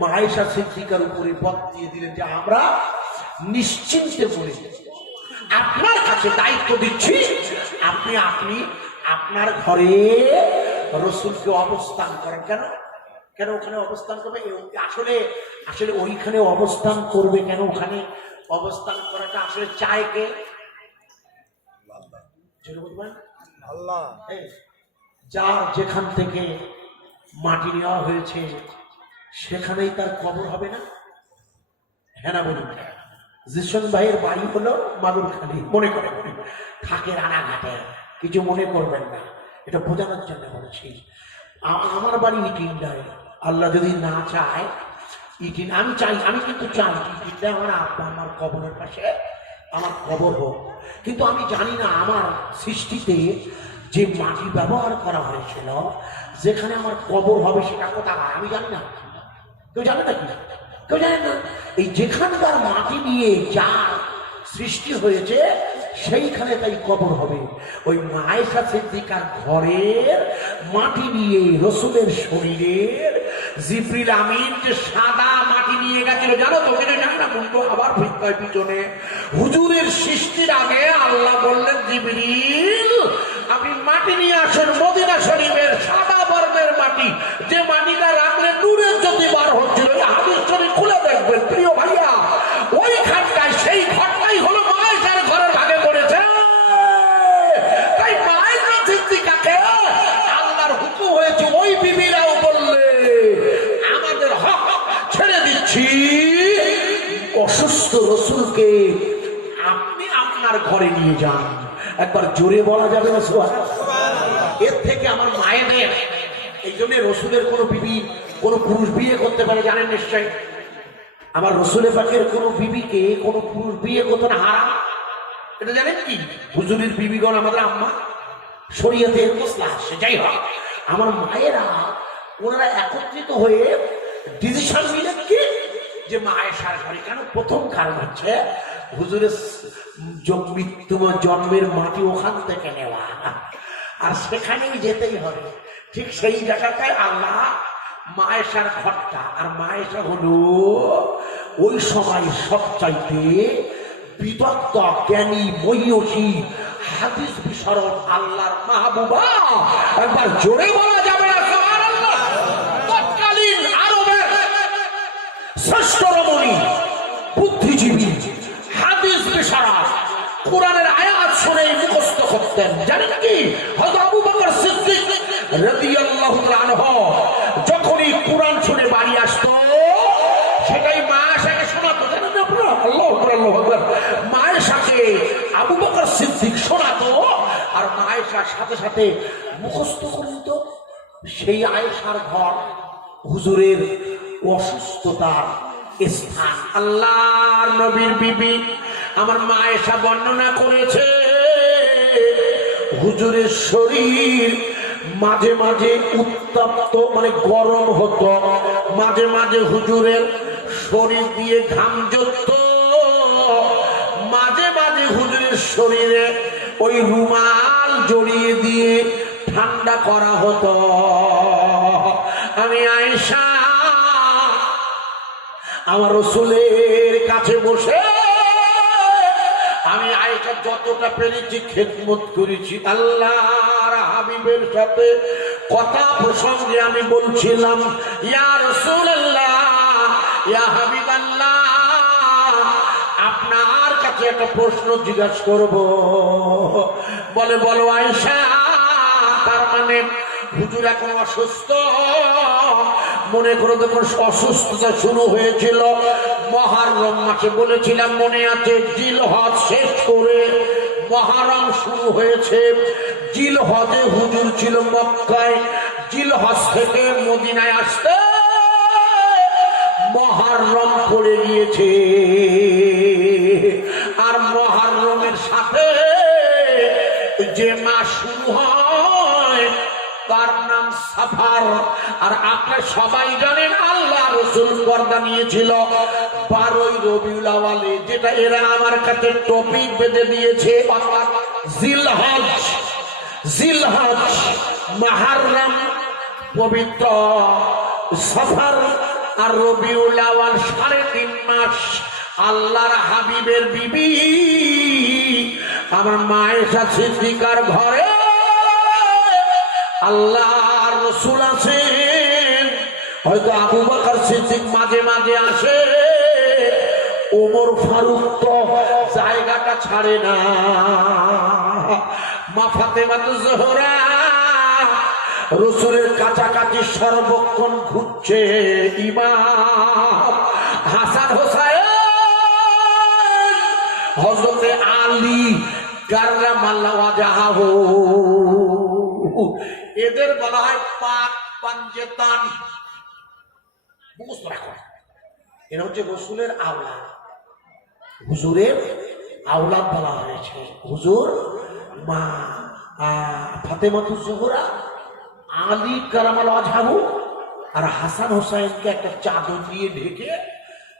মা আয়েশা সিদ্দিকার উপরে পথ দিয়ে দিলেন যে আমরা নিশ্চিন্তে বলে আপনার কাছে দায়িত্ব দিচ্ছি, আপনি আপনার ঘরে রসুলকে অবস্থান করেন। কেন কেন ওখানে অবস্থান করবে? আসলে ওইখানে অবস্থান করবে কেন? ওখানে অবস্থান করাটা আসলে চায় কে? আল্লাহ। যার যেখান থেকে মাটি নেওয়া হয়েছে সেখানেই তার কবর হবে না? হ্যাঁ না বলুন। জিসন ভাইয়ের বাড়ি হলো মাগুরখালি, মনে করে থাকে রানাঘাটে, কিছু মনে করবেন না, এটা বোঝানোর জন্য বলেছি। আমার বাড়ি ইটিন্ডায়, আল্লাহ যদি না চায় ইটিন, আমি কিন্তু চাই ইটিন্ডায় আমার আব্বা আমার কবরের পাশে আমার কবর হোক। কিন্তু আমি জানি না আমার সৃষ্টিতে যে মাটি ব্যবহার করা হয়েছিল যেখানে আমার কবর হবে সেটা কোথায়, আমি জানি না। কেউ জানে না কি? কেউ জানে না। এই যেখানকার মাটি নিয়ে যা সৃষ্টি হয়েছে সেইখানে তাই কবর হবে। ওই মা আয়েশা সিদ্দিকার ঘরের মাটি নিয়ে রসুলের শরীরের জিবরিল আমিন যে সাদা মাটি নিয়ে গেছিল, জানো তো? কেন জানে না? মুন্ডু আবার ভিক্ষায় পিছনে হুজুরের সৃষ্টির আগে আল্লাহ বললেন, জিবরিল আপনি মাটি নিয়ে আসেন, মদিনা শরীফের সাদা বর্ণের মাটি, যে মাটিটা রাখলে নূরের জ্যোতি বার হচ্ছিল। হাদিস শরীফ খুলে দেখবেন প্রিয় ভাইয়া, ওইখানটায় সেই ঘরটাই হলো মা আয়েশার ঘরের ভাগে পড়েছে। তাই মা আয়েশা সিদ্দিকাকে আল্লাহর হুকুম হয়েছে, ওই বিবিরাও বললে আমাদের হক ছেড়ে দিচ্ছি, অসুস্থ রসুলকে আপনি আপনার ঘরে নিয়ে যান। একবার জোরে বলা যাবে না সুবহানাল্লাহ? এর থেকে আমার মায়েদের, এই জন্য রসুলের কোন বিবি কোন পুরুষ বিয়ে করতে পারে জানেন নিশ্চয়? আমার রসুলের পাকের কোন বিবিকে কোন পুরুষ বিয়ে করতে না, হারাম। এটা জানেন কি? হুজুরের বিবিগণ আমাদের আম্মা শরীয়তের মসলা আসছে। যাই হোক, আমার মায়েরা ওনারা একত্রিত হয়ে ডিসিশন নিলেন কি যে মা আয়েশার ঘরে। কেন? প্রথম কারণ হচ্ছে হুজুরের জন্মের মাটি ওখান থেকে নেওয়া, আর সেখানেই যেতেই হবে। ঠিক সেই জায়গাটায় আল্লাহ মা আয়েশার ঘরটা, আর মা আয়েশা হলো ওই সময় সবচাইতে বিদগ্ধ, জ্ঞানী, মহিয়সী, হাদিস বিশারদ আল্লাহর মাহবুবা। একবার জোরে বলা যাবে না সুবহানাল্লাহ? তৎকালীন আরবের শ্রেষ্ঠ রমণী, বুদ্ধিজীবী, হাদিস বিশারদ, কোরআনের আয়াত শুনে মুখস্থ করতেন। জানেন কি? হযরত আবু বকর সিদ্দিক রাদিয়াল্লাহু তাআলা আনহু যখনই কোরআন শুনে বাড়ি আসতো সেটাই মা আয়েশাকে শোনাতো। জানেন না আপনারা? আল্লাহু আকবার, আল্লাহু আকবার। মা আয়েশাকে আবু বকর সিদ্দিক শোনাতো, আর মা আয়েশার সাথে সাথে মুখস্থ করে দিত। সেই আয়েশার ঘর হুজুরের অসুস্থতার স্থান। আল্লাহর নবীর বিবি আমার মা আয়েশা বর্ণনা করেছে, হুজুরের শরীর মাঝে মাঝে উত্তপ্ত মানে গরম হতো, মাঝে মাঝে হুজুরের শরীর দিয়ে ঘাম ঝরত, মাঝে মাঝে হুজুরের শরীরে ওই রুমাল জড়িয়ে দিয়ে ঠান্ডা করা হতো। আমি আয়েশা আমার রাসূলের কাছে বসে আমি আয়েশা যতটা পেরেছি খেদমত করেছি। আল্লাহর হাবিবের সাথে কথা প্রসঙ্গে আমি বলছিলাম, ইয়া রাসূলুল্লাহ, ইয়া হাবিবাল্লাহ, আপনার কাছে একটা প্রশ্ন জিজ্ঞাসা করব। বলে, বলো আয়েশা। তার মানে হুজুর এখন অসুস্থ। মনে করো যখন অসুস্থতা শুরু হয়েছিল মুহররম মাসে, বলেছিলাম মনে আছে, জিলহজ শেষ করে মুহররম শুরু হয়েছে। জিলহজে হুজুর ছিল মক্কায়, জিলহজ থেকে মদিনায় আসতে মুহররম পড়ে গিয়েছে। আর মুহররমের সাথে যে মাস শুরু হয় তার নাম সাফার। আর আপনারা সবাই জানেন আল্লাহ রাসূল পর্দা নিয়েছিল 12ই রবিউল আউয়ালে, যেটা এরা আমার কাছে টপিক বেঁধে দিয়েছে, অর্থাৎ জিলহজ। জিলহজ, মুহররম পবিত্র, সাফার আর রবিউল আউয়াল 3.5 মাস। আল্লাহর হাবিবের বিবি আমার মা আয়েশা সিদ্দিকার ঘরে আল্লাহর রাসূল আছেন। হয়তো আবু বকর সিদ্দিক মাঝে মাঝে আসে, ওমর ফারুক তো জায়গাটা ছাড়ে না। মা ফাতেমাতুজ জোহরা রাসূলের কাছাকাছি সর্বক্ষণ ঘুরছে। ইমাম হাসান হোসেন, হযরতে আলী কাররামাল্লাহু ওয়াজহাহু, এদের বলা হয় পাক পাঞ্জেতান। মুখস্থ রাখো, এরা হচ্ছে রাসূলের আওলাদ, হুজুরের আওলাদ বলা হয়েছে। হুজুর মা ফাতেমাতুজ জোহরা, আলী কাররামাল্লাহু ওয়াজহাহু আর হাসান হোসেনকে একটা চাদর দিয়ে ঢেকে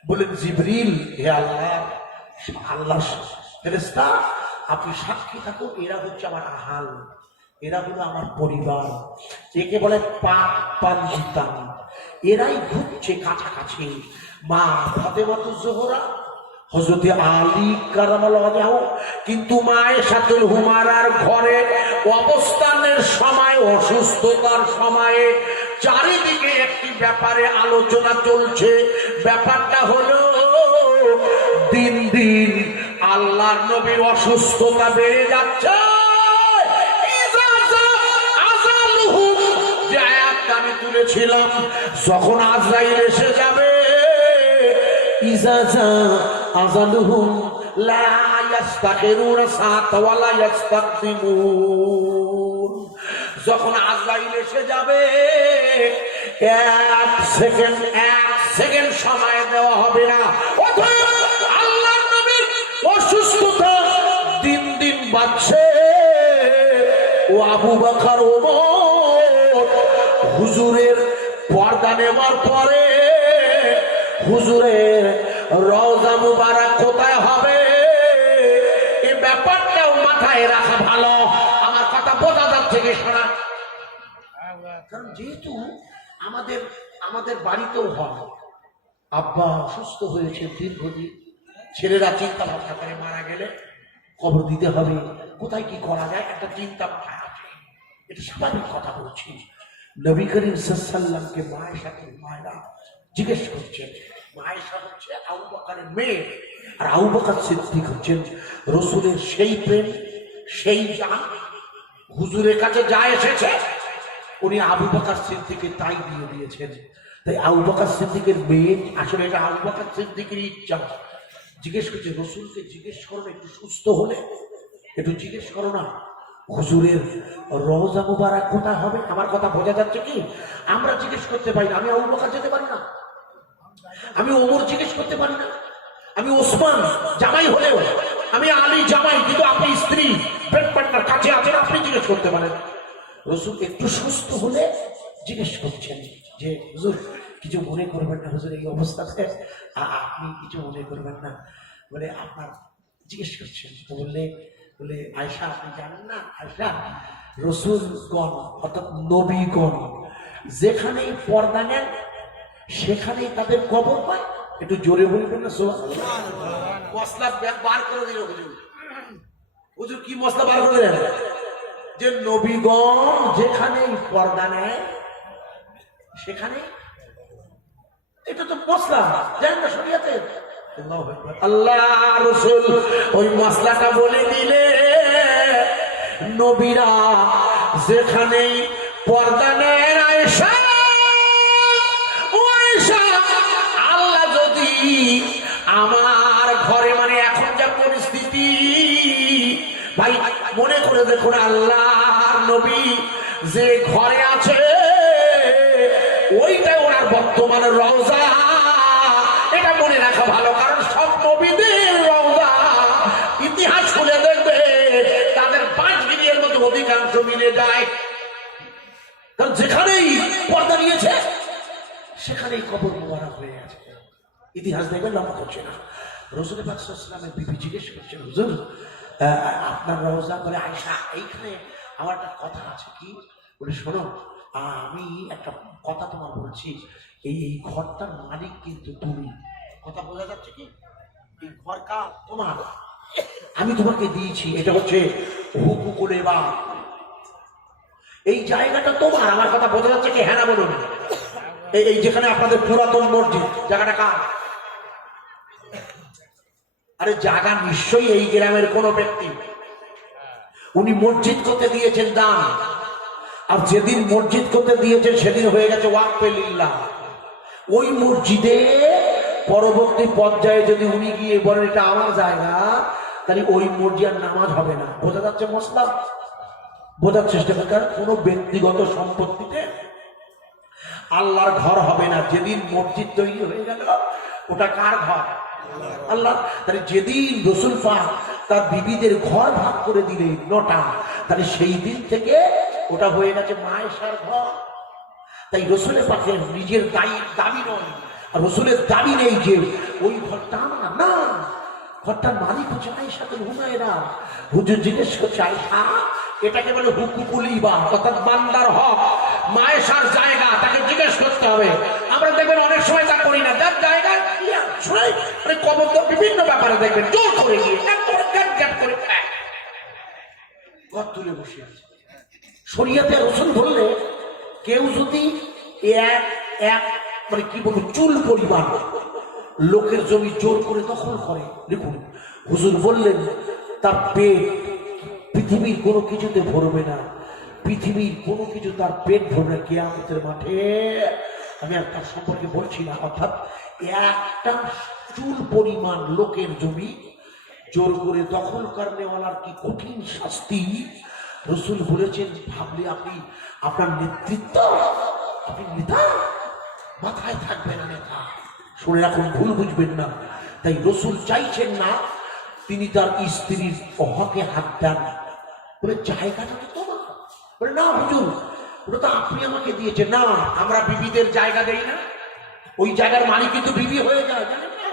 বলেন, জিবরিল, হে আল্লাহ ফেরেশতা, আপনি সাক্ষী থাকুন, এরা হচ্ছে আমার আহাল, এরা হলো আমার পরিবার, একে বলে পাক পাঞ্জিতান। এরাই ঘুরছে কাছাকাছি। মা ফাতেমাতুজ জোহরা, হযরতে আলী কাররামাল্লাহু ওয়াজহাহু কিন্তু মা আয়েশাতুল হুমারার ঘরে অবস্থানের সময়, অসুস্থতার সময়ে চারিদিকে একটি ব্যাপারে আলোচনা চলছে। ব্যাপারটা হলো দিন দিন আল্লাহর নবীর অসুস্থতা বেড়ে যাচ্ছে। যে আয়াতটা আমি তুলেছিলাম, যখন আজরাইল এসে যাবে, ইজাজা আজালুহুম লা ইস্তাখিরুনা সাআতা ওয়া লা ইস্তাকদিমুন। যখন আজরাইল এসে যাবে, এক সেকেন্ড সময় দেওয়া হবে না। আল্লাহর নবীর অসুস্থতা দিন দিন বাড়ছে। ও আবু বকর, ওমর হুজুরের পর্দা নেওয়ার পরে হুজুরের রওজা মুবারক কোথায় হবে, এই ব্যাপারটাও মাথায় রাখা ভালো। আমার কথা বোঝা যাচ্ছে কি শোনা? কারণ যেহেতু আমাদের বাড়িতেও হয়, আব্বা অসুস্থ হয়েছে দীর্ঘদিন, ছেলেরা চিন্তা ভাবনা করে মারা গেলে কবর দিতে হবে, কোথায় কি করা যায়, একটা চিন্তা মাথায় আছে। এটা স্বাভাবিক কথা বলছি। নবী করিম সাল্লাল্লাহু আলাইহি ওয়াসাল্লামকে মায়ের সাথে মায়েরা জিজ্ঞেস করছেন। মা আয়েশা হচ্ছে আবু বকরের মেয়ে, আর আবু বকর সিদ্দিক হচ্ছেন রাসূলের সেই প্রেম, সেই জান। হুজুরের কাছে যা এসেছে উনি আবু বকর সিদ্দিককে তাই দিয়ে দিয়েছেন। তাই আবু বকর সিদ্দিকের মেয়ে, আসলে এটা আবু বকর সিদ্দিকের ইচ্ছা। জিজ্ঞেস করছে, রাসূলকে জিজ্ঞেস করো না, একটু সুস্থ হলে একটু জিজ্ঞেস করো না হুজুরের রওজা মুবারক কোথায় হবে। আমার কথা বোঝা যাচ্ছে কি? আমরা জিজ্ঞেস করতে পারি না। আমি আবু বকর যেতে পারি না, আমি ওমর জিজ্ঞেস করতে পারি না, আমি ওসমান জামাই হলেও, আমি আলী জামাই, কিন্তু আপনি স্ত্রী বেড পার্টনার কাছে আছেন, আপনি জিজ্ঞেস করতে পারেন। রাসূল একটু সুস্থ হলে জিজ্ঞেস করছেন যে হুজুর কিছু মনে করবেন না, হুজুর এই অবস্থা আপনি কিছু মনে করবেন না, বলে আপনার জিজ্ঞেস করছেন। বলে আয়েশা, আপনি জানেন না আয়েশা, রাসূলগণ অর্থাৎ নবীগণ যেখানেই পর্দা নেন সেখানেই তাদের কবর পায়। একটু জোরে বলবেন না সুবহানাল্লাহ। মশলা বার করে দিল হুজুর। হুজুর কি মশলা বার করে দিলেন? যে নবীগণ যেখানেই পর্দা নেয় সেখানে, এটা তো মশলা জানেন না শরীয়তে। আল্লাহ রাসূল ওই মশলাটা বলে দিলে নবীরা যেখানেই পর্দা নেন আয়েশা, আল্লাহ যদি আমার ঘরে, মানে এখন যা পরিস্থিতি ভাই মনে করে দেখুন, আল্লাহ নবী যে ঘরে আছে ওইটা ওনার বর্তমানে রওজা। এটা মনে রাখা ভালো, কারণ সব নবীদের রওজা ইতিহাস খুলে দেখবে তাদের 5 মিনিটের মধ্যে অধিকাংশ মিলে যায়। কারণ যেখানেই পর্দা নিয়েছে সেখানেই কবর মোবারক হয়ে আছে। ইতিহাস দেখবেন, লম্বা করছে না। রাসূল পাক সাল্লাল্লাহু আলাইহি ওয়াসাল্লামের বিবি জিজ্ঞেস করছেন, হুজুর আপনার রওজা বলে আয়েশা, এইখানে আমার একটা কথা আছে। কি বলে? শোনো, আমি একটা কথা তোমার বলছি, এই ঘরটার মালিক কিন্তু তুমি। কথা বোঝা যাচ্ছে কি? এই ঘর কার? তোমার। আমি তোমাকে দিয়েছি, এটা হচ্ছে হুকুকুলে বা, এই জায়গাটা তোমার। আমার কথা বোঝা যাচ্ছে কি? হ্যাঁ না বলুন। এই যেখানে আপনাদের পুরাতন মসজিদ, জায়গাটা কার? আরে জায়গা নিশ্চয়ই এই গ্রামের কোন ব্যক্তি, উনি মসজিদ করতে দিয়েছেন দান, আর যেদিন মসজিদ করতে দিয়েছেন সেদিন হয়ে গেছে ওয়াকফে লিল্লাহ। ওই মসজিদে পরবর্তী পর্যায়ে যদি উনি গিয়ে বলেন এটা আমার জায়গা, তাহলে ওই মসজিদের নামাজ হবে না। বোঝা যাচ্ছে মশলা? বোঝার চেষ্টা করার কোন ব্যক্তিগত সম্পত্তিতে আল্লাহর ঘর হবে না। যেদিন মসজিদ তৈরি হয়ে গেল ওটা কার ঘর? আল্লাহ। তাহলে যেদিন রাসূল পাক তার বিবিদের ঘর ভাগ করে দিলেন 9টা, তাহলে সেই দিন থেকে ওটা হয়ে গেছে মায়েশার ঘর। তাই রাসূলের পাকের নিজের দাবি নয়, আর রাসূলের দাবি নেই যে ওই ঘরটা আমার না, ঘরটার মালিক হচ্ছে আয়েশা বিনতে হুমায়রা। হুজুর জিজ্ঞেস করছে, আয়েশা এটাকে বলে হুকুকুল ইবাদ, অর্থাৎ বান্দার হক, মায়েশার জায়গা, তাকে জিজ্ঞেস করতে হবে। আমরা দেখবেন অনেক সময় তা করি না, যার জায়গা শোনাই কবর তো বিভিন্ন ব্যাপারে দেখবেন জোর করে গিয়ে করে ঘর তুলে বসে আছে। শরীয়তে রাসূল বললে কেউ যদি এক মানে কি বলবো চুল পরিমাণ লোকের জমি জোর করে দখল করে, দেখুন হুজুর বললেন তার পেট পৃথিবীর কোনো কিছুতে ভরবে না, পৃথিবীর কোনো কিছু তার পেট ভরবে না কিয়ামতের মাঠে। আমি আর তার সম্পর্কে বলছি না। অর্থাৎ একটা চুল পরিমাণ লোকের জমি জোর করে দখল করেওয়ালার কি কঠিন শাস্তি রাসূল বলেছেন। ভাবলে আপনি আপনার নেতৃত্ব, আপনি নেতা, মাথায় থাকবে না নেতা। শুনে রাখুন, ভুল বুঝবেন না। তাই রাসূল চাইছেন না তিনি তার স্ত্রীর হকে হাত দেন। বলে জায়গাটা তো তোমার। বলে না হুজুর, ওটা তো আপনি আমাকে দিয়েছেন। না, আমরা বিবিদের জায়গা দেই না, ওই জায়গার মালিক কিন্তু বিবি হয়ে যায়, জানেন না?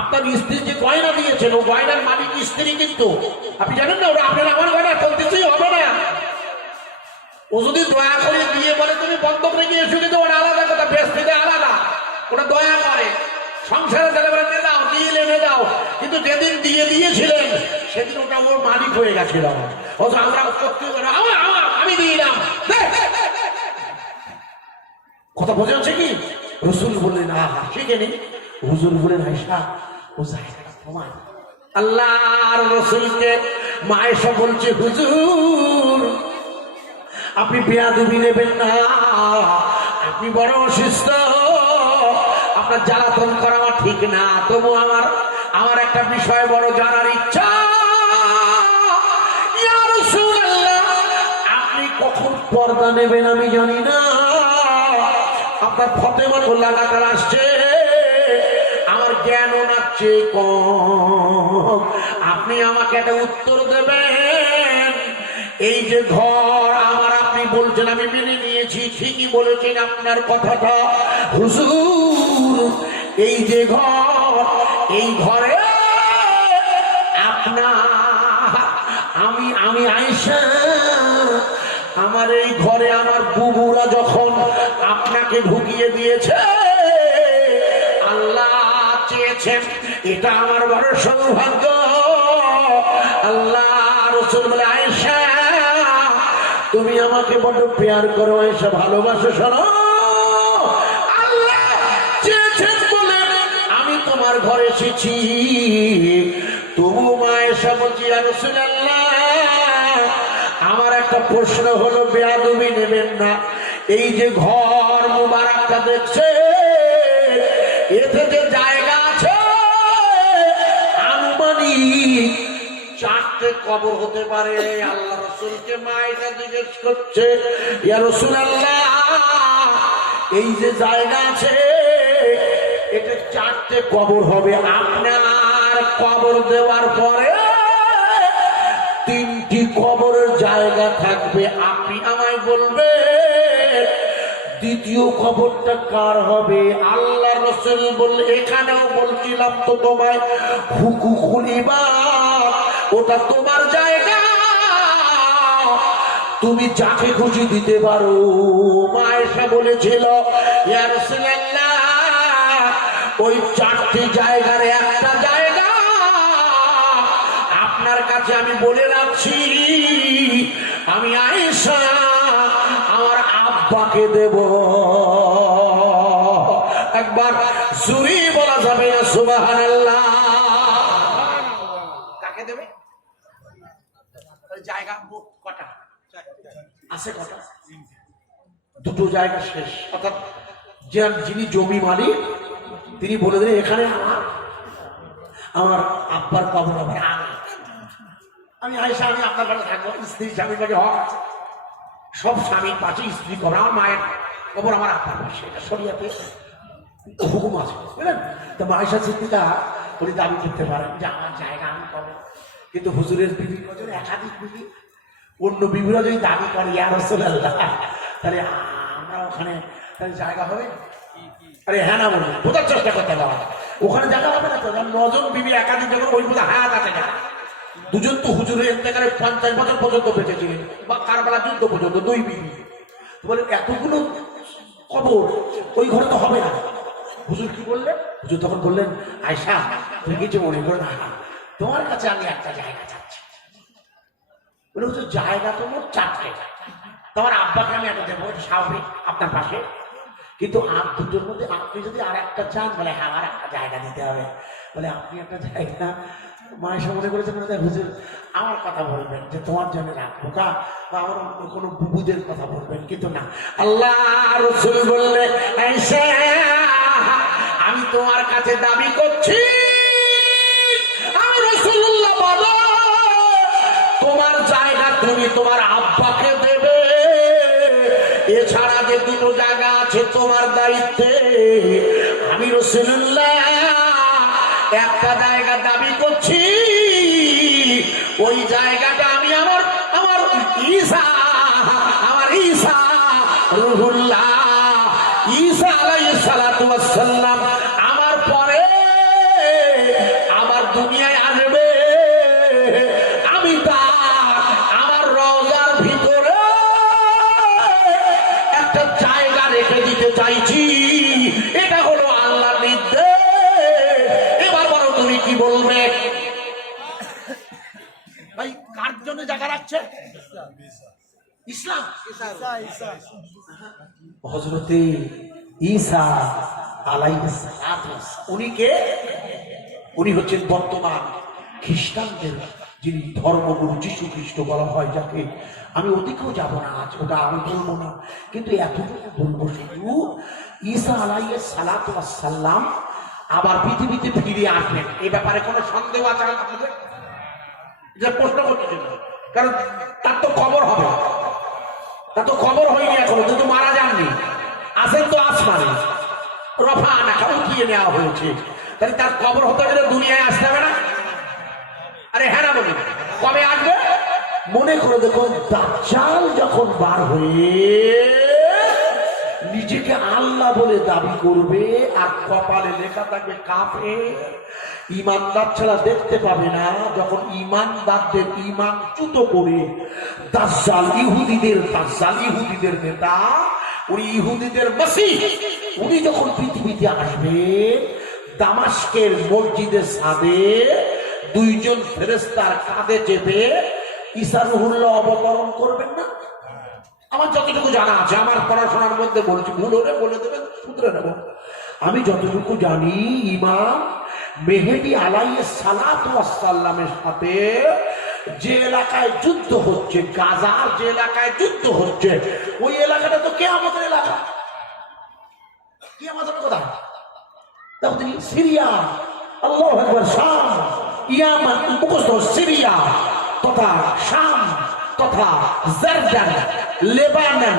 আপনার স্ত্রী যে গয়না দিয়েছেন ও গয়নার মালিক স্ত্রী কিন্তু, আপনি জানেন না? ওরা আপনার আমার গয়না চলতেছেই হবে না। ও যদি দয়া করে দিয়ে বলে তুমি বন্ধক রেখে এসে কিন্তু ওটা আলাদা কথা, বেশিতে আলাদা, ওটা দয়া করে সংসারে চলে বলে নিয়ে দাও, দিয়ে এনে দাও। কিন্তু যেদিন দিয়ে দিয়েছিলেন সেদিন ওটা ওর মালিক হয়ে গেছিল। অথচ আমরা আমি দিলাম। কথা বোঝা যাচ্ছে কি? রাসূল বললেন আহা সেখানে, হুজুর বলেন আয়েশা ও জায়গাটা তোমার। আল্লাহর রাসূলকে মা আয়েশা বলছে, হুজুর আপনি বেয়াদবি নেবেন না, আপনি বড় অসুস্থ, আপনার জ্বালাতন করা আমার ঠিক না। তবু আমার একটা বিষয় বড় জানার ইচ্ছা। ইয়া রাসূলুল্লাহ, আপনি কখন পর্দা নেবেন আমি জানি না। আপনার ফতেমা লাগাতার আসছে, আমার জ্ঞানও নাচছে কম। আপনি আমাকে একটা উত্তর দেবেন। এই যে ঘর আমার, আপনি বলছেন আমি মেনে নিয়েছি, ঠিকই বলেছেন আপনার কথাটা হুজুর। এই যে ঘর, এই ঘরে আপনার আমি আয়েশা আমার এই ঘরে আমার বুবুরা যখন আপনাকে ঢুকিয়ে দিয়েছে, আল্লাহ চেয়েছেন এটা আমার বড় সৌভাগ্য। আল্লাহ রাসূল বলে, আয়েশা তুমি আমাকে বড় প্যার করো, আয়েশা ভালোবাসো, শোনো আল্লাহ চেয়েছেন বলে আমি তোমার ঘরে এসেছি। তবু মা আয়েশা বলছি, ইয়া রাসূলুল্লাহ আমার একটা প্রশ্ন হলো, বেয়াদবি নেবেন না, এই যে ঘর মুবারকটা দেখছে এতে যে জায়গা আছে আনুমানিক 4টে কবর হতে পারে। আল্লাহ রাসূলকে মা আয়েশা জিজ্ঞেস করছে, ইয়া রাসূলুল্লাহ এই যে জায়গা আছে এটা 4টে কবর হবে, আপনার কবর দেওয়ার পরে 3টি কবরের জায়গা থাকবে, আপনি আমায় বলবে দ্বিতীয় কবরটা কার হবে? আল্লাহ রাসূল বললে, এখানেও বলছিলাম তো তোমায় হুকুকুল ইবাদ, ওটা তোমার জায়গা, তুমি যাকে খুশি দিতে পারো। মা আয়েশা বলেছিল, ইয়া রাসূলুল্লাহ ওই 4টি জায়গার একটা জায়গা আপনার কাছে আমি বলে রাখছি, আমি আয়েশা আমার আব্বাকে দেব। একবার জুরি বলা যাবে না সুবহানাল্লাহ? কাকে দেবে? জায়গা কটা আছে? কটা? 2টো জায়গা শেষ। অর্থাৎ যিনি জমি মালিক তিনি বলে দিলেন, এখানে আমার আব্বার কবর হবে, আমি আয়েশা আমি আপনার কাছে থাকবো, স্ত্রী স্বামীর কাছে হক আছে, সব স্বামীর পাশে স্ত্রী কবর, আমার মায়ের কবর আমার আব্বার পাশে, এটা শরিয়াতে হুকুম আছে, বুঝলেন? তো আয়েশা সিদ্দিকা উনি দাবি করতে পারেন যে আমার জায়গা আমি পাবো, কিন্তু হুজুরের বিবি কজন, একাধিক বিবি, অন্য বিবিরা যদি দাবি করে ইয়া রাসূলুল্লাহ তাহলে আমরা ওখানে তাহলে জায়গা হবে? আরে হ্যাঁ না বলুন, বোঝার চেষ্টা করতে পারবো, ওখানে জায়গা হবে না তো? 9জন বিবি একাধিক যখন ওই বোঝা, হ্যাঁ তাতে জায়গা। 2জন তো হুজুরের ইন্তেকালে 50 বছর পর্যন্ত বেঁচেছিলেন, বা কারবালা যুদ্ধ পর্যন্ত 2 বিবি, বলে এতগুলো কবর ওই ঘরে তো হবে না। হুজুর কি বললেন? হুজুর তখন বললেন, আয়েশা তুমি কিছু মনে করো না, তোমার কাছে আমি একটা জায়গা চাচ্ছি। বলে হুজুর জায়গা তো মোট 4টে, তোমার আব্বাকে আমি একটা দেবো, স্বাভাবিক আপনার পাশে, কিন্তু আর 2টোর মধ্যে আপনি যদি আর একটা চান, বলে হ্যাঁ আমার একটা জায়গা দিতে হবে। বলে আপনি একটা জায়গা, মা আয়েশা মনে করেছেন হুজুর আমার কথা বলবেন যে তোমার জন্য রাখবো কা, বা আমার অন্য কোনো বুবুদের কথা বলবেন, কিন্তু না, আল্লাহ রাসূল বললে, আয়েশা আমি তোমার কাছে দাবি করছি, আমি রাসূলুল্লাহ বলো তোমার জায়গা তুমি তোমার আব্বাকে দেবে, এছাড়া যে 2টো জায়গা আছে তোমার দায়িত্বে, আমি রাসূলুল্লাহ একটা জায়গা দাবি করছি, ওই জায়গাটা আমি আমার ঈসা রুহুল্লাহ ঈসা আলাইহিস সালাতু ওয়াস সালাম আমার পরে আমার দুনিয়ায় আসবে, আমি আমার রওজার ভিতরে একটা জায়গা রেখে দিতে চাইছি, এটা হলো আল্লাহর নির্দেশ। এবার বলো তুমি কি বলবে? ভাই কার জন্য জায়গা রাখছে? ইসলাম। হযরতে ঈসা আলাইহিস সালাম উনি কে? উনি হচ্ছেন বর্তমান খ্রিস্টানদের যিনি ধর্মগুরু যীশু খ্রিস্ট বলা হয় যাকে। আমি ওদিকেও যাব না আজ, ওটা আমি বলবো না, কিন্তু এতটুকু বলবো শুধু ঈসা আলাইহিস সালাতু ওয়াস সালাম আবার পৃথিবীতে ফিরে আসবেন, এই ব্যাপারে কোনো সন্দেহ আছে আপনাদের? যে প্রশ্ন করতেছেন, কারণ তার তো খবর হবে, তার তো খবর হয়নি এখনো, কিন্তু মারা যাননি, আসেন তো আসমানে, রফা আনাকা উঠিয়ে নেওয়া হয়েছে, তাহলে তার খবর হতে গেলে দুনিয়ায় আসতে হবে না? আরে হ্যাঁ না বলুন, কবে আসবে? মনে করে দেখো, দাজ্জাল যখন বার হয়ে নিজেকে আল্লাহ বলে দাবি করবে আর কপালে লেখা থাকবে কাফের, ইমানদার ছাড়া দেখতে পাবে না। যখন ইমানদারদের ইমান চ্যুত করে দাজ্জাল ইহুদিদের নেতা, উনি ইহুদিদের মাসিহ, উনি যখন পৃথিবীতে আসবে, দামাস্কের মসজিদের ছাদে দুইজন ফেরেশতার কাঁধে চেপে ঈসা রুহুল্লাহ অবতরণ করবেন না? আমার যতটুকু জানা আছে, আমার পড়াশোনার মধ্যে বলছি, ভুল হলে বলে দেবেন, শুধরে নেব। আমি যতটুকু জানি, ইমাম মেহেদী আলাইহিস সালাতু ওয়াস সালামের সাথে যে এলাকায় যুদ্ধ হচ্ছে, গাজার যে এলাকায় যুদ্ধ হচ্ছে, ওই এলাকাটা তো কিয়ামতের এলাকা। কিয়ামতের কথা দেখো, তিনি সিরিয়া, আল্লাহু আকবার, শাম, ইয়ামান, মুখস্থ, সিরিয়া তথা শাম তথা জর্ডান, লেবানন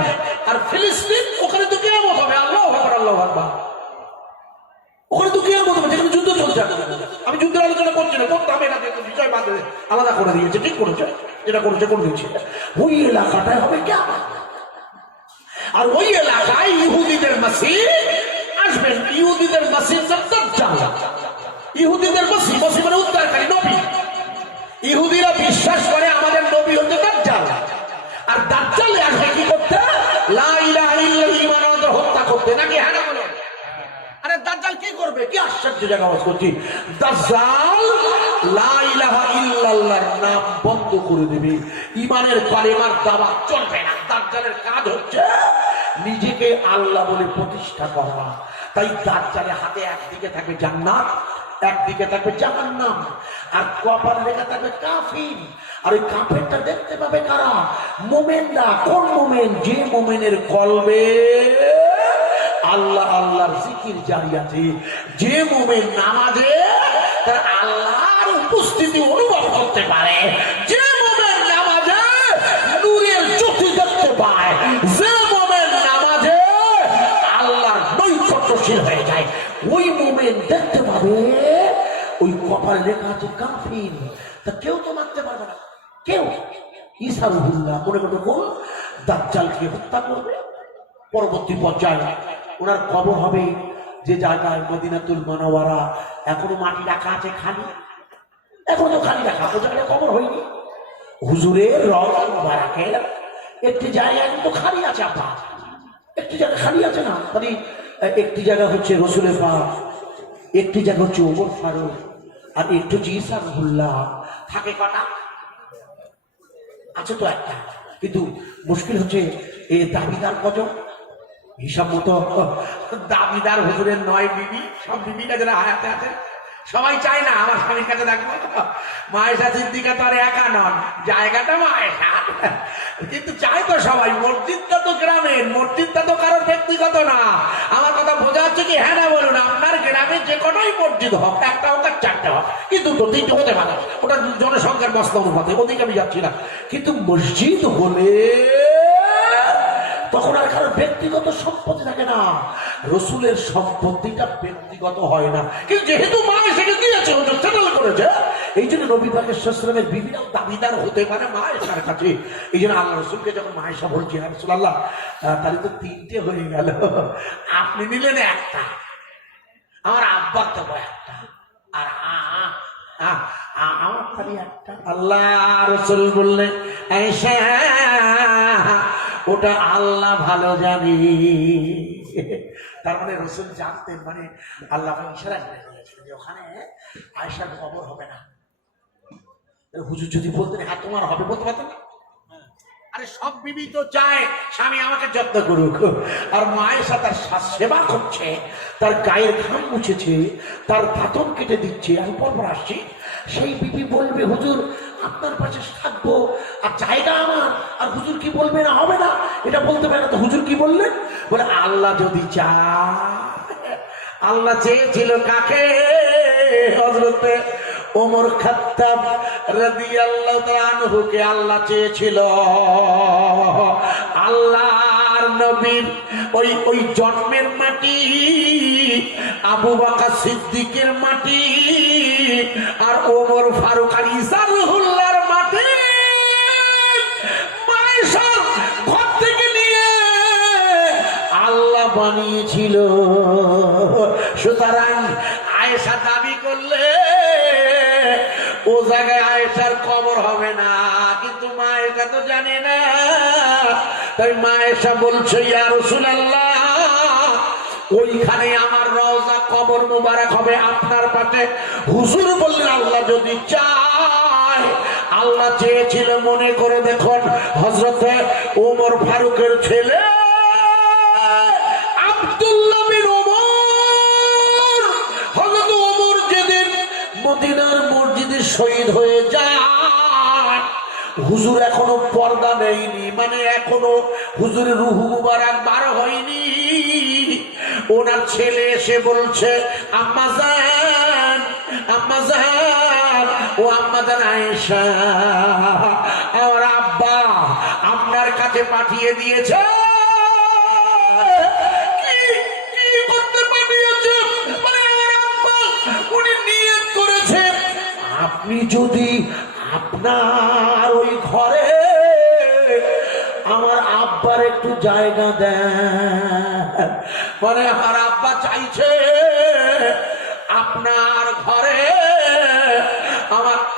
আর ফিলিস্তিন, ওখানে তো কিয়ামত হবে। আল্লাহু আকবার, আল্লাহু আকবার। ওখানে তো কিয়ামত হবে, যেখানে যুদ্ধ চলছে। আমি যুদ্ধের আলোচনা করছি না, করতে হবে না, বিষয় বাদ আলাদা করে দিয়েছে, ঠিক করেছে, যেটা করেছে করে দিয়েছে। ওই এলাকাটায় হবে কিয়ামত। আর ওই এলাকায় ইহুদিদের মাসিহ আসবেন। ইহুদিদের মাসিহ দাজ্জাল। ইহুদিদের মাসিহ মানে উদ্ধারকারী নবী। ইহুদিরা বিশ্বাস করে আমাদের নবী হচ্ছে দাজ্জাল। আর দাজ্জাল আসবে কি করতে? লা ইলাহা ইল্লাল্লাহ, ঈমানওয়ালাদের হত্যা করতে, নাকি? হ্যাঁ না বলো? আরে দাজ্জাল কি করবে? কি আশ্চর্য জায়গা আওয়াজ করছি। দাজ্জাল লা ইলাহা ইল্লাল্লাহর নাম বন্ধ করে দেবে। ঈমানের কালেমার দাওয়াত চলবে না। দাজ্জালের কাজ হচ্ছে নিজেকে আল্লাহ বলে প্রতিষ্ঠা করা। তাই দাজ্জালের হাতে একদিকে থাকবে জান্নাত, একদিকে থাকবে জাহান্নাম, আর কপালে লেখা থাকবে কাফির। আর ওই কাফেরটা দেখতে পাবে কারা? মোমেনরা। কোন মোমেন? যে মোমেনের কলবে আল্লাহ আল্লাহর জিকির জারি আছে, যে মোমেন নামাজে তার আল্লাহর উপস্থিতি অনুভব করতে পারে, যে মোমেন নামাজে নূরের জ্যোতি দেখতে পায়, যে মোমেন নামাজে আল্লাহর নৈকট্যশীল হয়ে যায়, ওই মোমেন দেখতে পাবে ওই কপালে লেখা আছে কাফির। তা কেউ তো মানতে পারবে না, কেউ। ঈসা রুহুল্লাহ মনে করবে কোন? দাজ্জালকে হত্যা করবে। পরবর্তী পর্যায়ে ওনার কবর হবে যে জায়গায় মদিনাতুল মুনাওয়ারা, এখনো মাটি রাখা আছে খালি, এখনো তো খালি রাখা, ওই জায়গায় কবর হয়নি। হুজুরের রওজা মুবারাকের একটি জায়গা কিন্তু খালি আছে। আপনার একটি জায়গা খালি আছে না? মানে একটি জায়গা হচ্ছে রসুলের পাক, একটি জায়গা হচ্ছে ওমর ফারুক, আর একটু হচ্ছে ঈসা রুহুল্লাহ। থাকে কটা? আছে তো একটা, কিন্তু মুশকিল হচ্ছে এই দাবিদার কজন? হিসাব মতো দাবিদার হুজুরের 9 বিবি। সব বিবিটা যারা হায়াতে আছে সবাই চায় না আমার স্বামীর কাছে থাকবো। মায়েশা সিদ্দিকা তো আর একা নন, জায়গাটা মায়েশা, কিন্তু চাই তো সবাই। মসজিদটা তো গ্রামের, মসজিদটা তো কারোর ব্যক্তিগত না। আমার কথা বোঝা যাচ্ছে কি? হ্যাঁ না বলুন? আপনার গ্রামে যে কোনোই মসজিদ হোক, একটা হোক আর চারটা হোক, কিন্তু দুটো তিনটে হতে পারে, ওটা জনসংখ্যার মস্ত অনুপাতে, ওদিকে আমি যাচ্ছি না। কিন্তু মসজিদ হলে তখন আর কারোর ব্যক্তিগত সম্পত্তি থাকে না, রসুলের সম্পত্তিটা ব্যক্তিগত হয় না। কিন্তু যেহেতু মা এসে দিয়েছে, সেটেল করেছে, এই জন্য নবী পাকের সাল্লাল্লাহু আলাইহি ওয়াসাল্লামের বিবিরাও দাবিদার হতে পারে মা এসার কাছে। এই জন্য আল্লাহ রসুলকে যখন মা এসা বলছে, হ্যাঁ রাসূলুল্লাহ, তাহলে তো 3টে হয়ে গেল, আপনি নিলেন একটা, আমার আব্বার দেবো একটা, আর আমার খালি একটা। আল্লাহ রসুল বললেন, আয়েশা ওটা আল্লাহ ভালো জানি। তার মানে রসুল জানতেন, মানে আল্লাহ ইশারা করে দিয়েছিলেন যে ওখানে আয়েশার খবর হবে না। হুজুর যদি বলতেন হ্যাঁ তোমার হবে, বলতে পারতেন না? আরে সব বিবি তো চায় স্বামী আমাকে যত্ন করুক, আর মায়ের সাথে তার সেবা করছে, তার গায়ের ঘাম মুছেছে, তার দাঁতন কেটে দিচ্ছে। আমি পরপর আসছি, সেই বিবি বলবে হুজুর আপনার পাশে থাকবো, আর জায়গা আমার, আর হুজুর কি বলবে না হবে না, এটা বলতে পারে না। তো হুজুর কি বললেন? বলে আল্লাহ যদি চায়। আল্লাহ চেয়েছিল কাকে? হযরতে ওমর খাত্তাব রাদিয়াল্লাহু তাআলা আনহুকে আল্লাহ চেয়েছিল। আল্লাহর নবীর ওই জন্মের মাটি, আবু বকর সিদ্দিকের মাটি, আর ওমর ফারুক আর ঈসা রুহুল্লাহর মাটি মায়েশার ঘর থেকে নিয়ে আল্লাহ বানিয়েছিল। সুতরাং আয়েশা দাবি করলে জায়গায় আয়েশার কবর হবে না, কিন্তু মা আয়েশা তো জানে না। তাই মা আয়েশা বলছে, ইয়া রাসূলুল্লাহ, ওইখানে আমার রওজা কবর মুবারক হবে আপনার পাশে। হুজুর বললেন, আল্লাহ যদি চায়। আল্লাহ চেয়েছিল, মনে করে দেখুন, হযরতে ওমর ফারুকের ছেলে আব্দুল্লাহ বিন ওমর, হযরত ওমর যেদিন মদিনার মসজিদে শহীদ হয়ে যায়, হুজুর এখনো পর্দা নেয়নি, মানে এখনো হুজুরের রূহ মুবারক বার হয়নি। ওনার ছেলে এসে বলছে, আম্মা জান, আম্মা জান, ও আম্মা জান আয়েশা, আমার আব্বা আপনার কাছে পাঠিয়ে দিয়েছে। কি করতে পাঠিয়েছে? মানে আমার আব্বা উনি নিয়ত করেছে, আপনি যদি আপনার ওই ঘরে আমার আব্বার একটু জায়গা দেন, মানে আমার আব্বা চাইছে আপনার ঘরে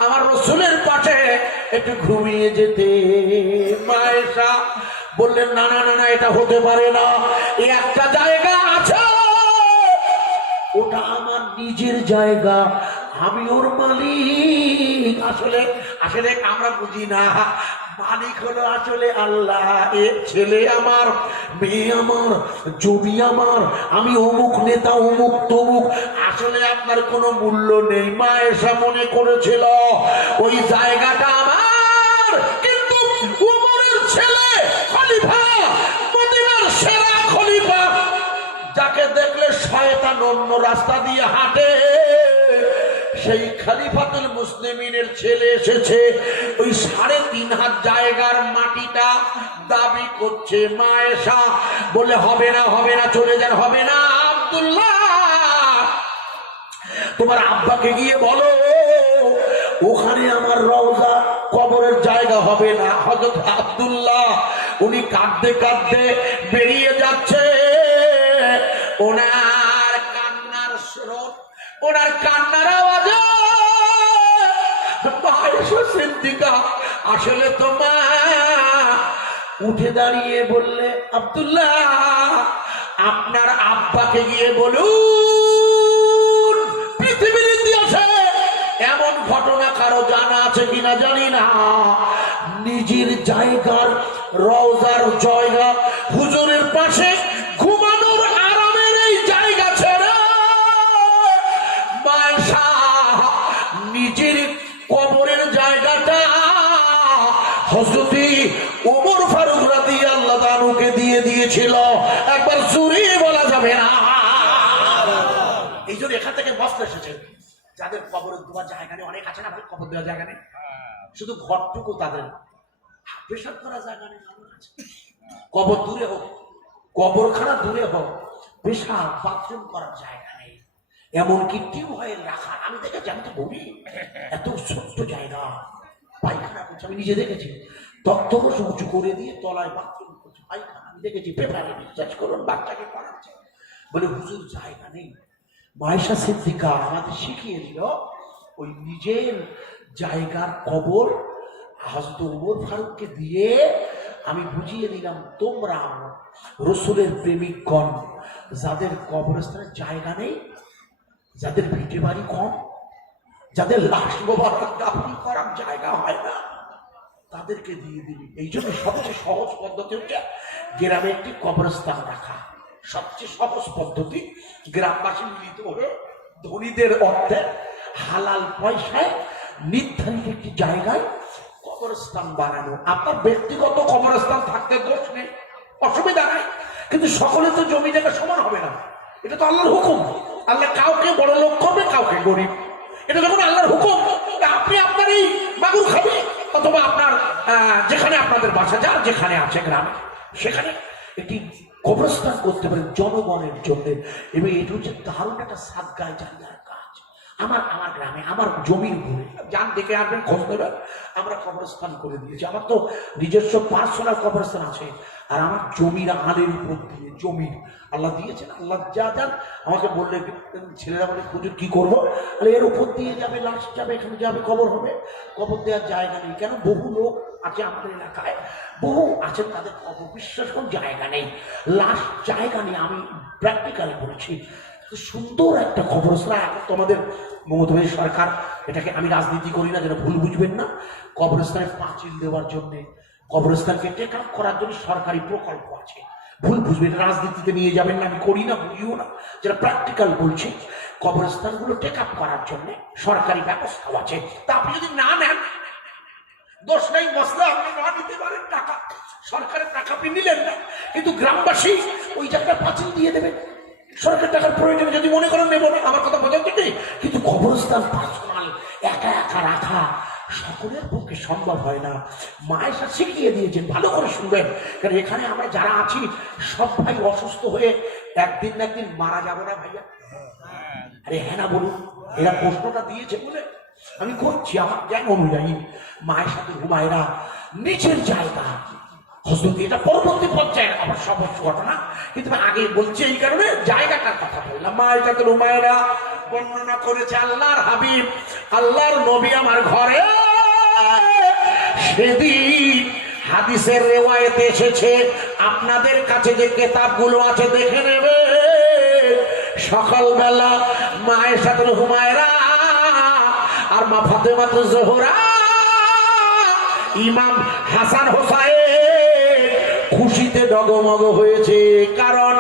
আমার রসুলের পাশে একটু ঘুমিয়ে যেতে। মা আয়েশা বললেন, না না না না, এটা হতে পারে না। এই একটা জায়গা আছে, ওটা আমার নিজের জায়গা, আমি ওর মালিক। আসলে আসলে আমরা বুঝি না, মালিক হলো আসলে আল্লাহ। এ ছেলে আমার, মেয়ে আমার, জমি আমার, আমি অমুক নেতা, অমুক তমুক, আসলে আপনার কোনো মূল্য নেই। মা আয়েশা মনে করেছিল ওই জায়গাটা আমার, কিন্তু ওমরের ছেলে খলিফা, মদিনার সেরা খলিফা, যাকে দেখলে শয়তান অন্য রাস্তা দিয়ে হাঁটে, সেই খলিফাতুল মুসলিমিনের ছেলে এসেছে, ওই 3.5 হাত জায়গার মাটিটা দাবি করছে। মা আয়েশা বলে, হবে না হবে না, চলে যান, হবে না। আব্দুল্লাহ, তোমার আব্বাকে গিয়ে বলো ওখানে আমার রওজা কবরের জায়গা হবে না। হযরত আব্দুল্লাহ উনি কাঁদতে কাঁদতে বেরিয়ে যাচ্ছে, ওনার কান্নার স্রোত, ওনার কান্নার আওয়াজে আয়েশা সিদ্দিকা আসলে তো মা উঠে দাঁড়িয়ে বললে, আব্দুল্লাহ, আপনার আব্বাকে গিয়ে বলুন পৃথিবীর ইতিহাসে এমন ঘটনা কারো জানা আছে কিনা জানি না, নিজের জায়গার রওজার জায়গা হুজুরের পাশে ঘুমানোর আরামের এই জায়গা ছেড়ে মায়েশা নিজের কবরের জায়গাটা হযরত ওমর ফারুক রাদিয়াল্লাহু তাআলাকে দিয়ে দিয়েছিল। একবার জোরে বলা যাবে না। এই জন্য এখান থেকে বসতে এসেছে, যাদের কবরের দেওয়ার জায়গা নেই, অনেক আছে না ভাই, কবর দেওয়ার জায়গা নেই, শুধু ঘরটুকু তাদের পেশাব করার জায়গা নেই। কবর দূরে হোক, কবরখানা দূরে হোক, পেশাব বাথরুম করার জায়গা নেই, এমনকি টিউবওয়েল রাখা। আমি দেখেছি, আমি তো বলি এত ছোট্ট জায়গা, পায়খানা করছে, আমি নিজে দেখেছি, তক্তপোষ উঁচু করে দিয়ে তলায় বাথরুম করছে, পায়খানা আমি দেখেছি, পেপারে বিশ্বাস করুন, বাচ্চাকে পড়াচ্ছে, বলে হুজুর জায়গা নেই। আয়েশা সিদ্দিকা আমাদের শিখিয়ে দিল, ওই নিজের জায়গার কবর হযরত ওমর ফারুককে দিয়ে আমি বুঝিয়ে দিলাম, তোমরা রসুলের প্রেমিকগণ, যাদের কবরস্থানের জায়গা নেই, যাদের ভিটে বাড়ি কম, যাদের লাশ মোবারক দাফন করার জায়গা হয় না, তাদেরকে দিয়ে দিবি। এই জন্য সবচেয়ে সহজ পদ্ধতি হচ্ছে গ্রামে একটি কবরস্থান রাখা। সবচেয়ে সহজ পদ্ধতি, গ্রামবাসী মিলিত হয়ে ধনীদের অর্থে হালাল পয়সায় নির্ধারিত একটি জায়গায় কবরস্থান বানানো। আপনার ব্যক্তিগত কবরস্থান থাকতে দোষ নেই, অসুবিধা নাই, কিন্তু সকলে তো জমি জায়গা সমান হবে না। এটা তো আল্লাহর হুকুম। আল্লাহ কাউকে বড় লোক করবে, কাউকে গরিব। এটা যখন আল্লাহর হুকুম, আপনি আপনার এই মাগুর খাবে, অথবা আপনার যেখানে আপনাদের বাসা, যার যেখানে আছে গ্রামে, সেখানে একটি কবরস্থান করতে পারেন জনগণের জন্য। এবং এটা হচ্ছে দারুণ একটা সাদগায়ে জারিয়ার কাজ। আমার আমার গ্রামে আমার জমির উপরে যান দেখে আসবেন, খোঁজ নেবেন, আমরা কবরস্থান করে দিয়েছি। আমার তো নিজস্ব পার্সোনাল কবরস্থান আছে, আর আমার জমির আলের উপর দিয়ে, জমির আল্লাহ দিয়েছেন, আল্লাহ যা যান আমাকে বললে, ছেলেরা বলে হুজুর কি করবো, আরে এর উপর দিয়ে যাবে, লাশ যাবে, এখানে যাবে, কবর হবে, কবর দেওয়ার জায়গা নেই। কেন, বহু লোক আছে আমাদের এলাকায়, বহু আছেন, তাদের কবর বিশ্বাস কোন জায়গা নেই, লাশ জায়গা নেই। আমি প্র্যাকটিক্যাল বলেছি, সুন্দর একটা কবরস্থান। এখন তো আমাদের মমতা সরকার, এটাকে আমি রাজনীতি করি না, যেটা ভুল বুঝবেন না, কবরস্থানে পাঁচিল দেওয়ার জন্য, কবরস্থানকে টেক আপ করার জন্য সরকারি প্রকল্প আছে। ভুল বুঝবেন, রাজনীতিতে নিয়ে যাবেন না, আমি করি না, বুঝিও না, যেটা প্র্যাকটিক্যাল বলছি। কবরস্থানগুলো টেক আপ করার জন্য সরকারি ব্যবস্থাও আছে। তা আপনি যদি না নেন, দোষ নেই, মশলা আপনি না নিতে পারেন, টাকা সরকারের টাকা আপনি নিলেন না, কিন্তু গ্রামবাসী ওই জায়গাটা পাঁচিল দিয়ে দেবেন। সরকার টাকার প্রয়োজন যদি মনে করেন নেব না, আমার কথা বোঝাতে নেই, কিন্তু কবরস্থান পার্সোনাল একা একা রাখা সকলের পক্ষে সম্ভব হয় না। মায়ের সাথে শিখিয়ে দিয়েছেন, ভালো করে শুনবেন, কারণ এখানে আমরা যারা আছি সব ভাই অসুস্থ হয়ে একদিন না একদিন মারা যাবো না ভাইয়া? আরে হ্যাঁ না বলুন, এরা প্রশ্নটা দিয়েছে বলে আমি করছি আমার জ্ঞান অনুযায়ী। মায়ের সাথে হুমায়রা নিচের জায়গা, এটা পরবর্তী পর্যায়ে আবার সমস্ত ঘটনা, কিন্তু আগে বলছি এই কারণে জায়গাটার কথা বললাম। মায়ের সাথে হুমায়রা বর্ণনা করেছে আল্লাহর হাবিব, আল্লাহর নবী আমার ঘরে সেদিন হাদিসের রেওয়ায়েতে এসেছে, আপনাদের কাছে যে কিতাবগুলো আছে দেখে নেবে, সকালবেলা মায়ের সাথে হুমায়রা আর মা ফাতেমাতুজ জোহরা, ইমাম হাসান হোসাইন খুশিতে ডগমগ হয়েছে, কারণ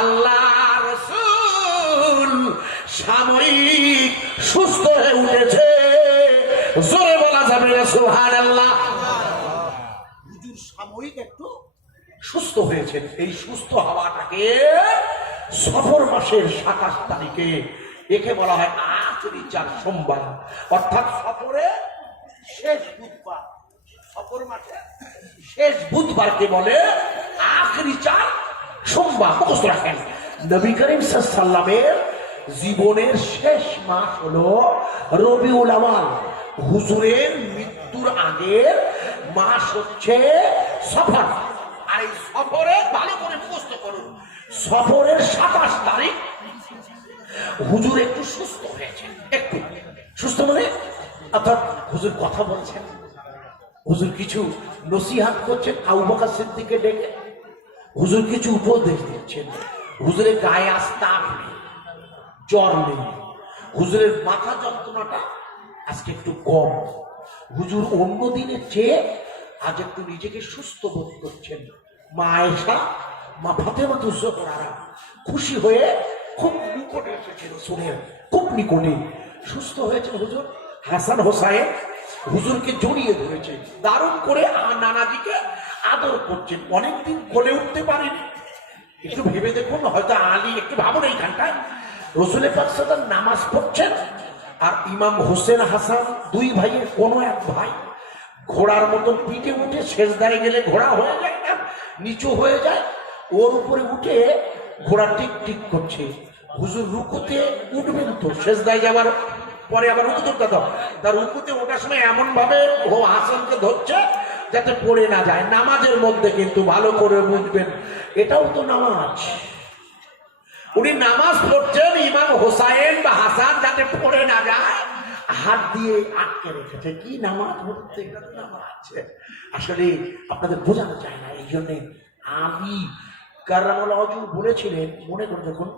আল্লাহ রাসূল সাময়িক সুস্থ হয়ে উঠেছে। জোরে বলা যাবে না সুবহানাল্লাহ। হুজুর সাময়িক একটু সুস্থ হয়েছেন। এই সুস্থ হওয়াটাকে সফর মাসের 27 তারিখে একে বলা হয় আখেরি চার সোমবার, অর্থাৎ সফরে শেষ বুধবার, সফর মাসে শেষ বুধবারকে বলে আখেরি চার সোমবার। মুখস্থ রাখেন, নবী করিম সাল্লাল্লাহু আলাইহি ওয়াসাল্লামের জীবনের শেষ মাস হলো রবিউল আউয়াল, হুজুরের মৃত্যুর আগের মাস হচ্ছে সফর। আর এই সফরে ভালো করে মুখস্থ করুন, সফরের 27 তারিখ হুজুর একটু সুস্থ হয়েছেন। একটু সুস্থ মানে অর্থাৎ হুজুর কথা বলছেন, হুজুর কিছু নসিহাত করছেন, আবু বকর সিদ্দিককে ডেকে হুজুর কিছু উপদেশ দিচ্ছেন। হুজুরের গায়ে আজ তাপ নেই, জ্বর নেই, হুজুরের মাথা যন্ত্রণাটা আজকে একটু কম। হুজুর অন্য দিনের চেয়ে আজ একটু নিজেকে সুস্থ বোধ করছেন। মা আয়েশা, মা ফাতেমাতুজ জোহরা খুশি হয়ে খুব নিকটে এসেছেন, রাসূলের খুব নিকটে সুস্থ হয়েছেন হুজুর। হাসান হোসাইন হুজুরকে জড়িয়ে ধরেছে, দারুণ করে নানাজিকে আদর করছেন। অনেকদিন কোলে উঠতে পারেনি, একটু ভেবে দেখুন, হয়তো আলী, একটু ভাবুন এইখানটায় রাসূলের পাক সাল্লাল্লাহু আলাইহি ওয়াসাল্লাম নামাজ পড়ছেন, আর ইমাম হোসেন হাসান দুই ভাইয়ের কোনো এক ভাই ঘোড়ার মতন পিঠে উঠে সেজদায় গেলে ঘোড়া হয়ে যায় না, নিচু হয়ে যায়, ওর উপরে উঠে ঘোড়া টিক টিক করছে। হুজুর রুকুতে উঠবেন তো, সেজদায় যাবার পরে আবার রুকু ধরতে দাও, তার রুকুতে ওঠার সময় এমন ভাবে ও হাসানকে ধরছে যাতে পড়ে না যায়। নামাজের মধ্যে কিন্তু ভালো করে বুঝবেন, এটাও তো নামাজ। উনি নামাজ পড়ছেন, ইমাম হোসাইন বা হাসান যাতে পড়ে না যায় হাত দিয়ে আটকে রেখেছে। কি নামাজ পড়তে, নামাজ আসলে আপনাদের বোঝানো চায় না। এই জন্যে আমি কাররামাল্লাহু ওয়াজহু বলেছিলেন, মনে করে দেখুন,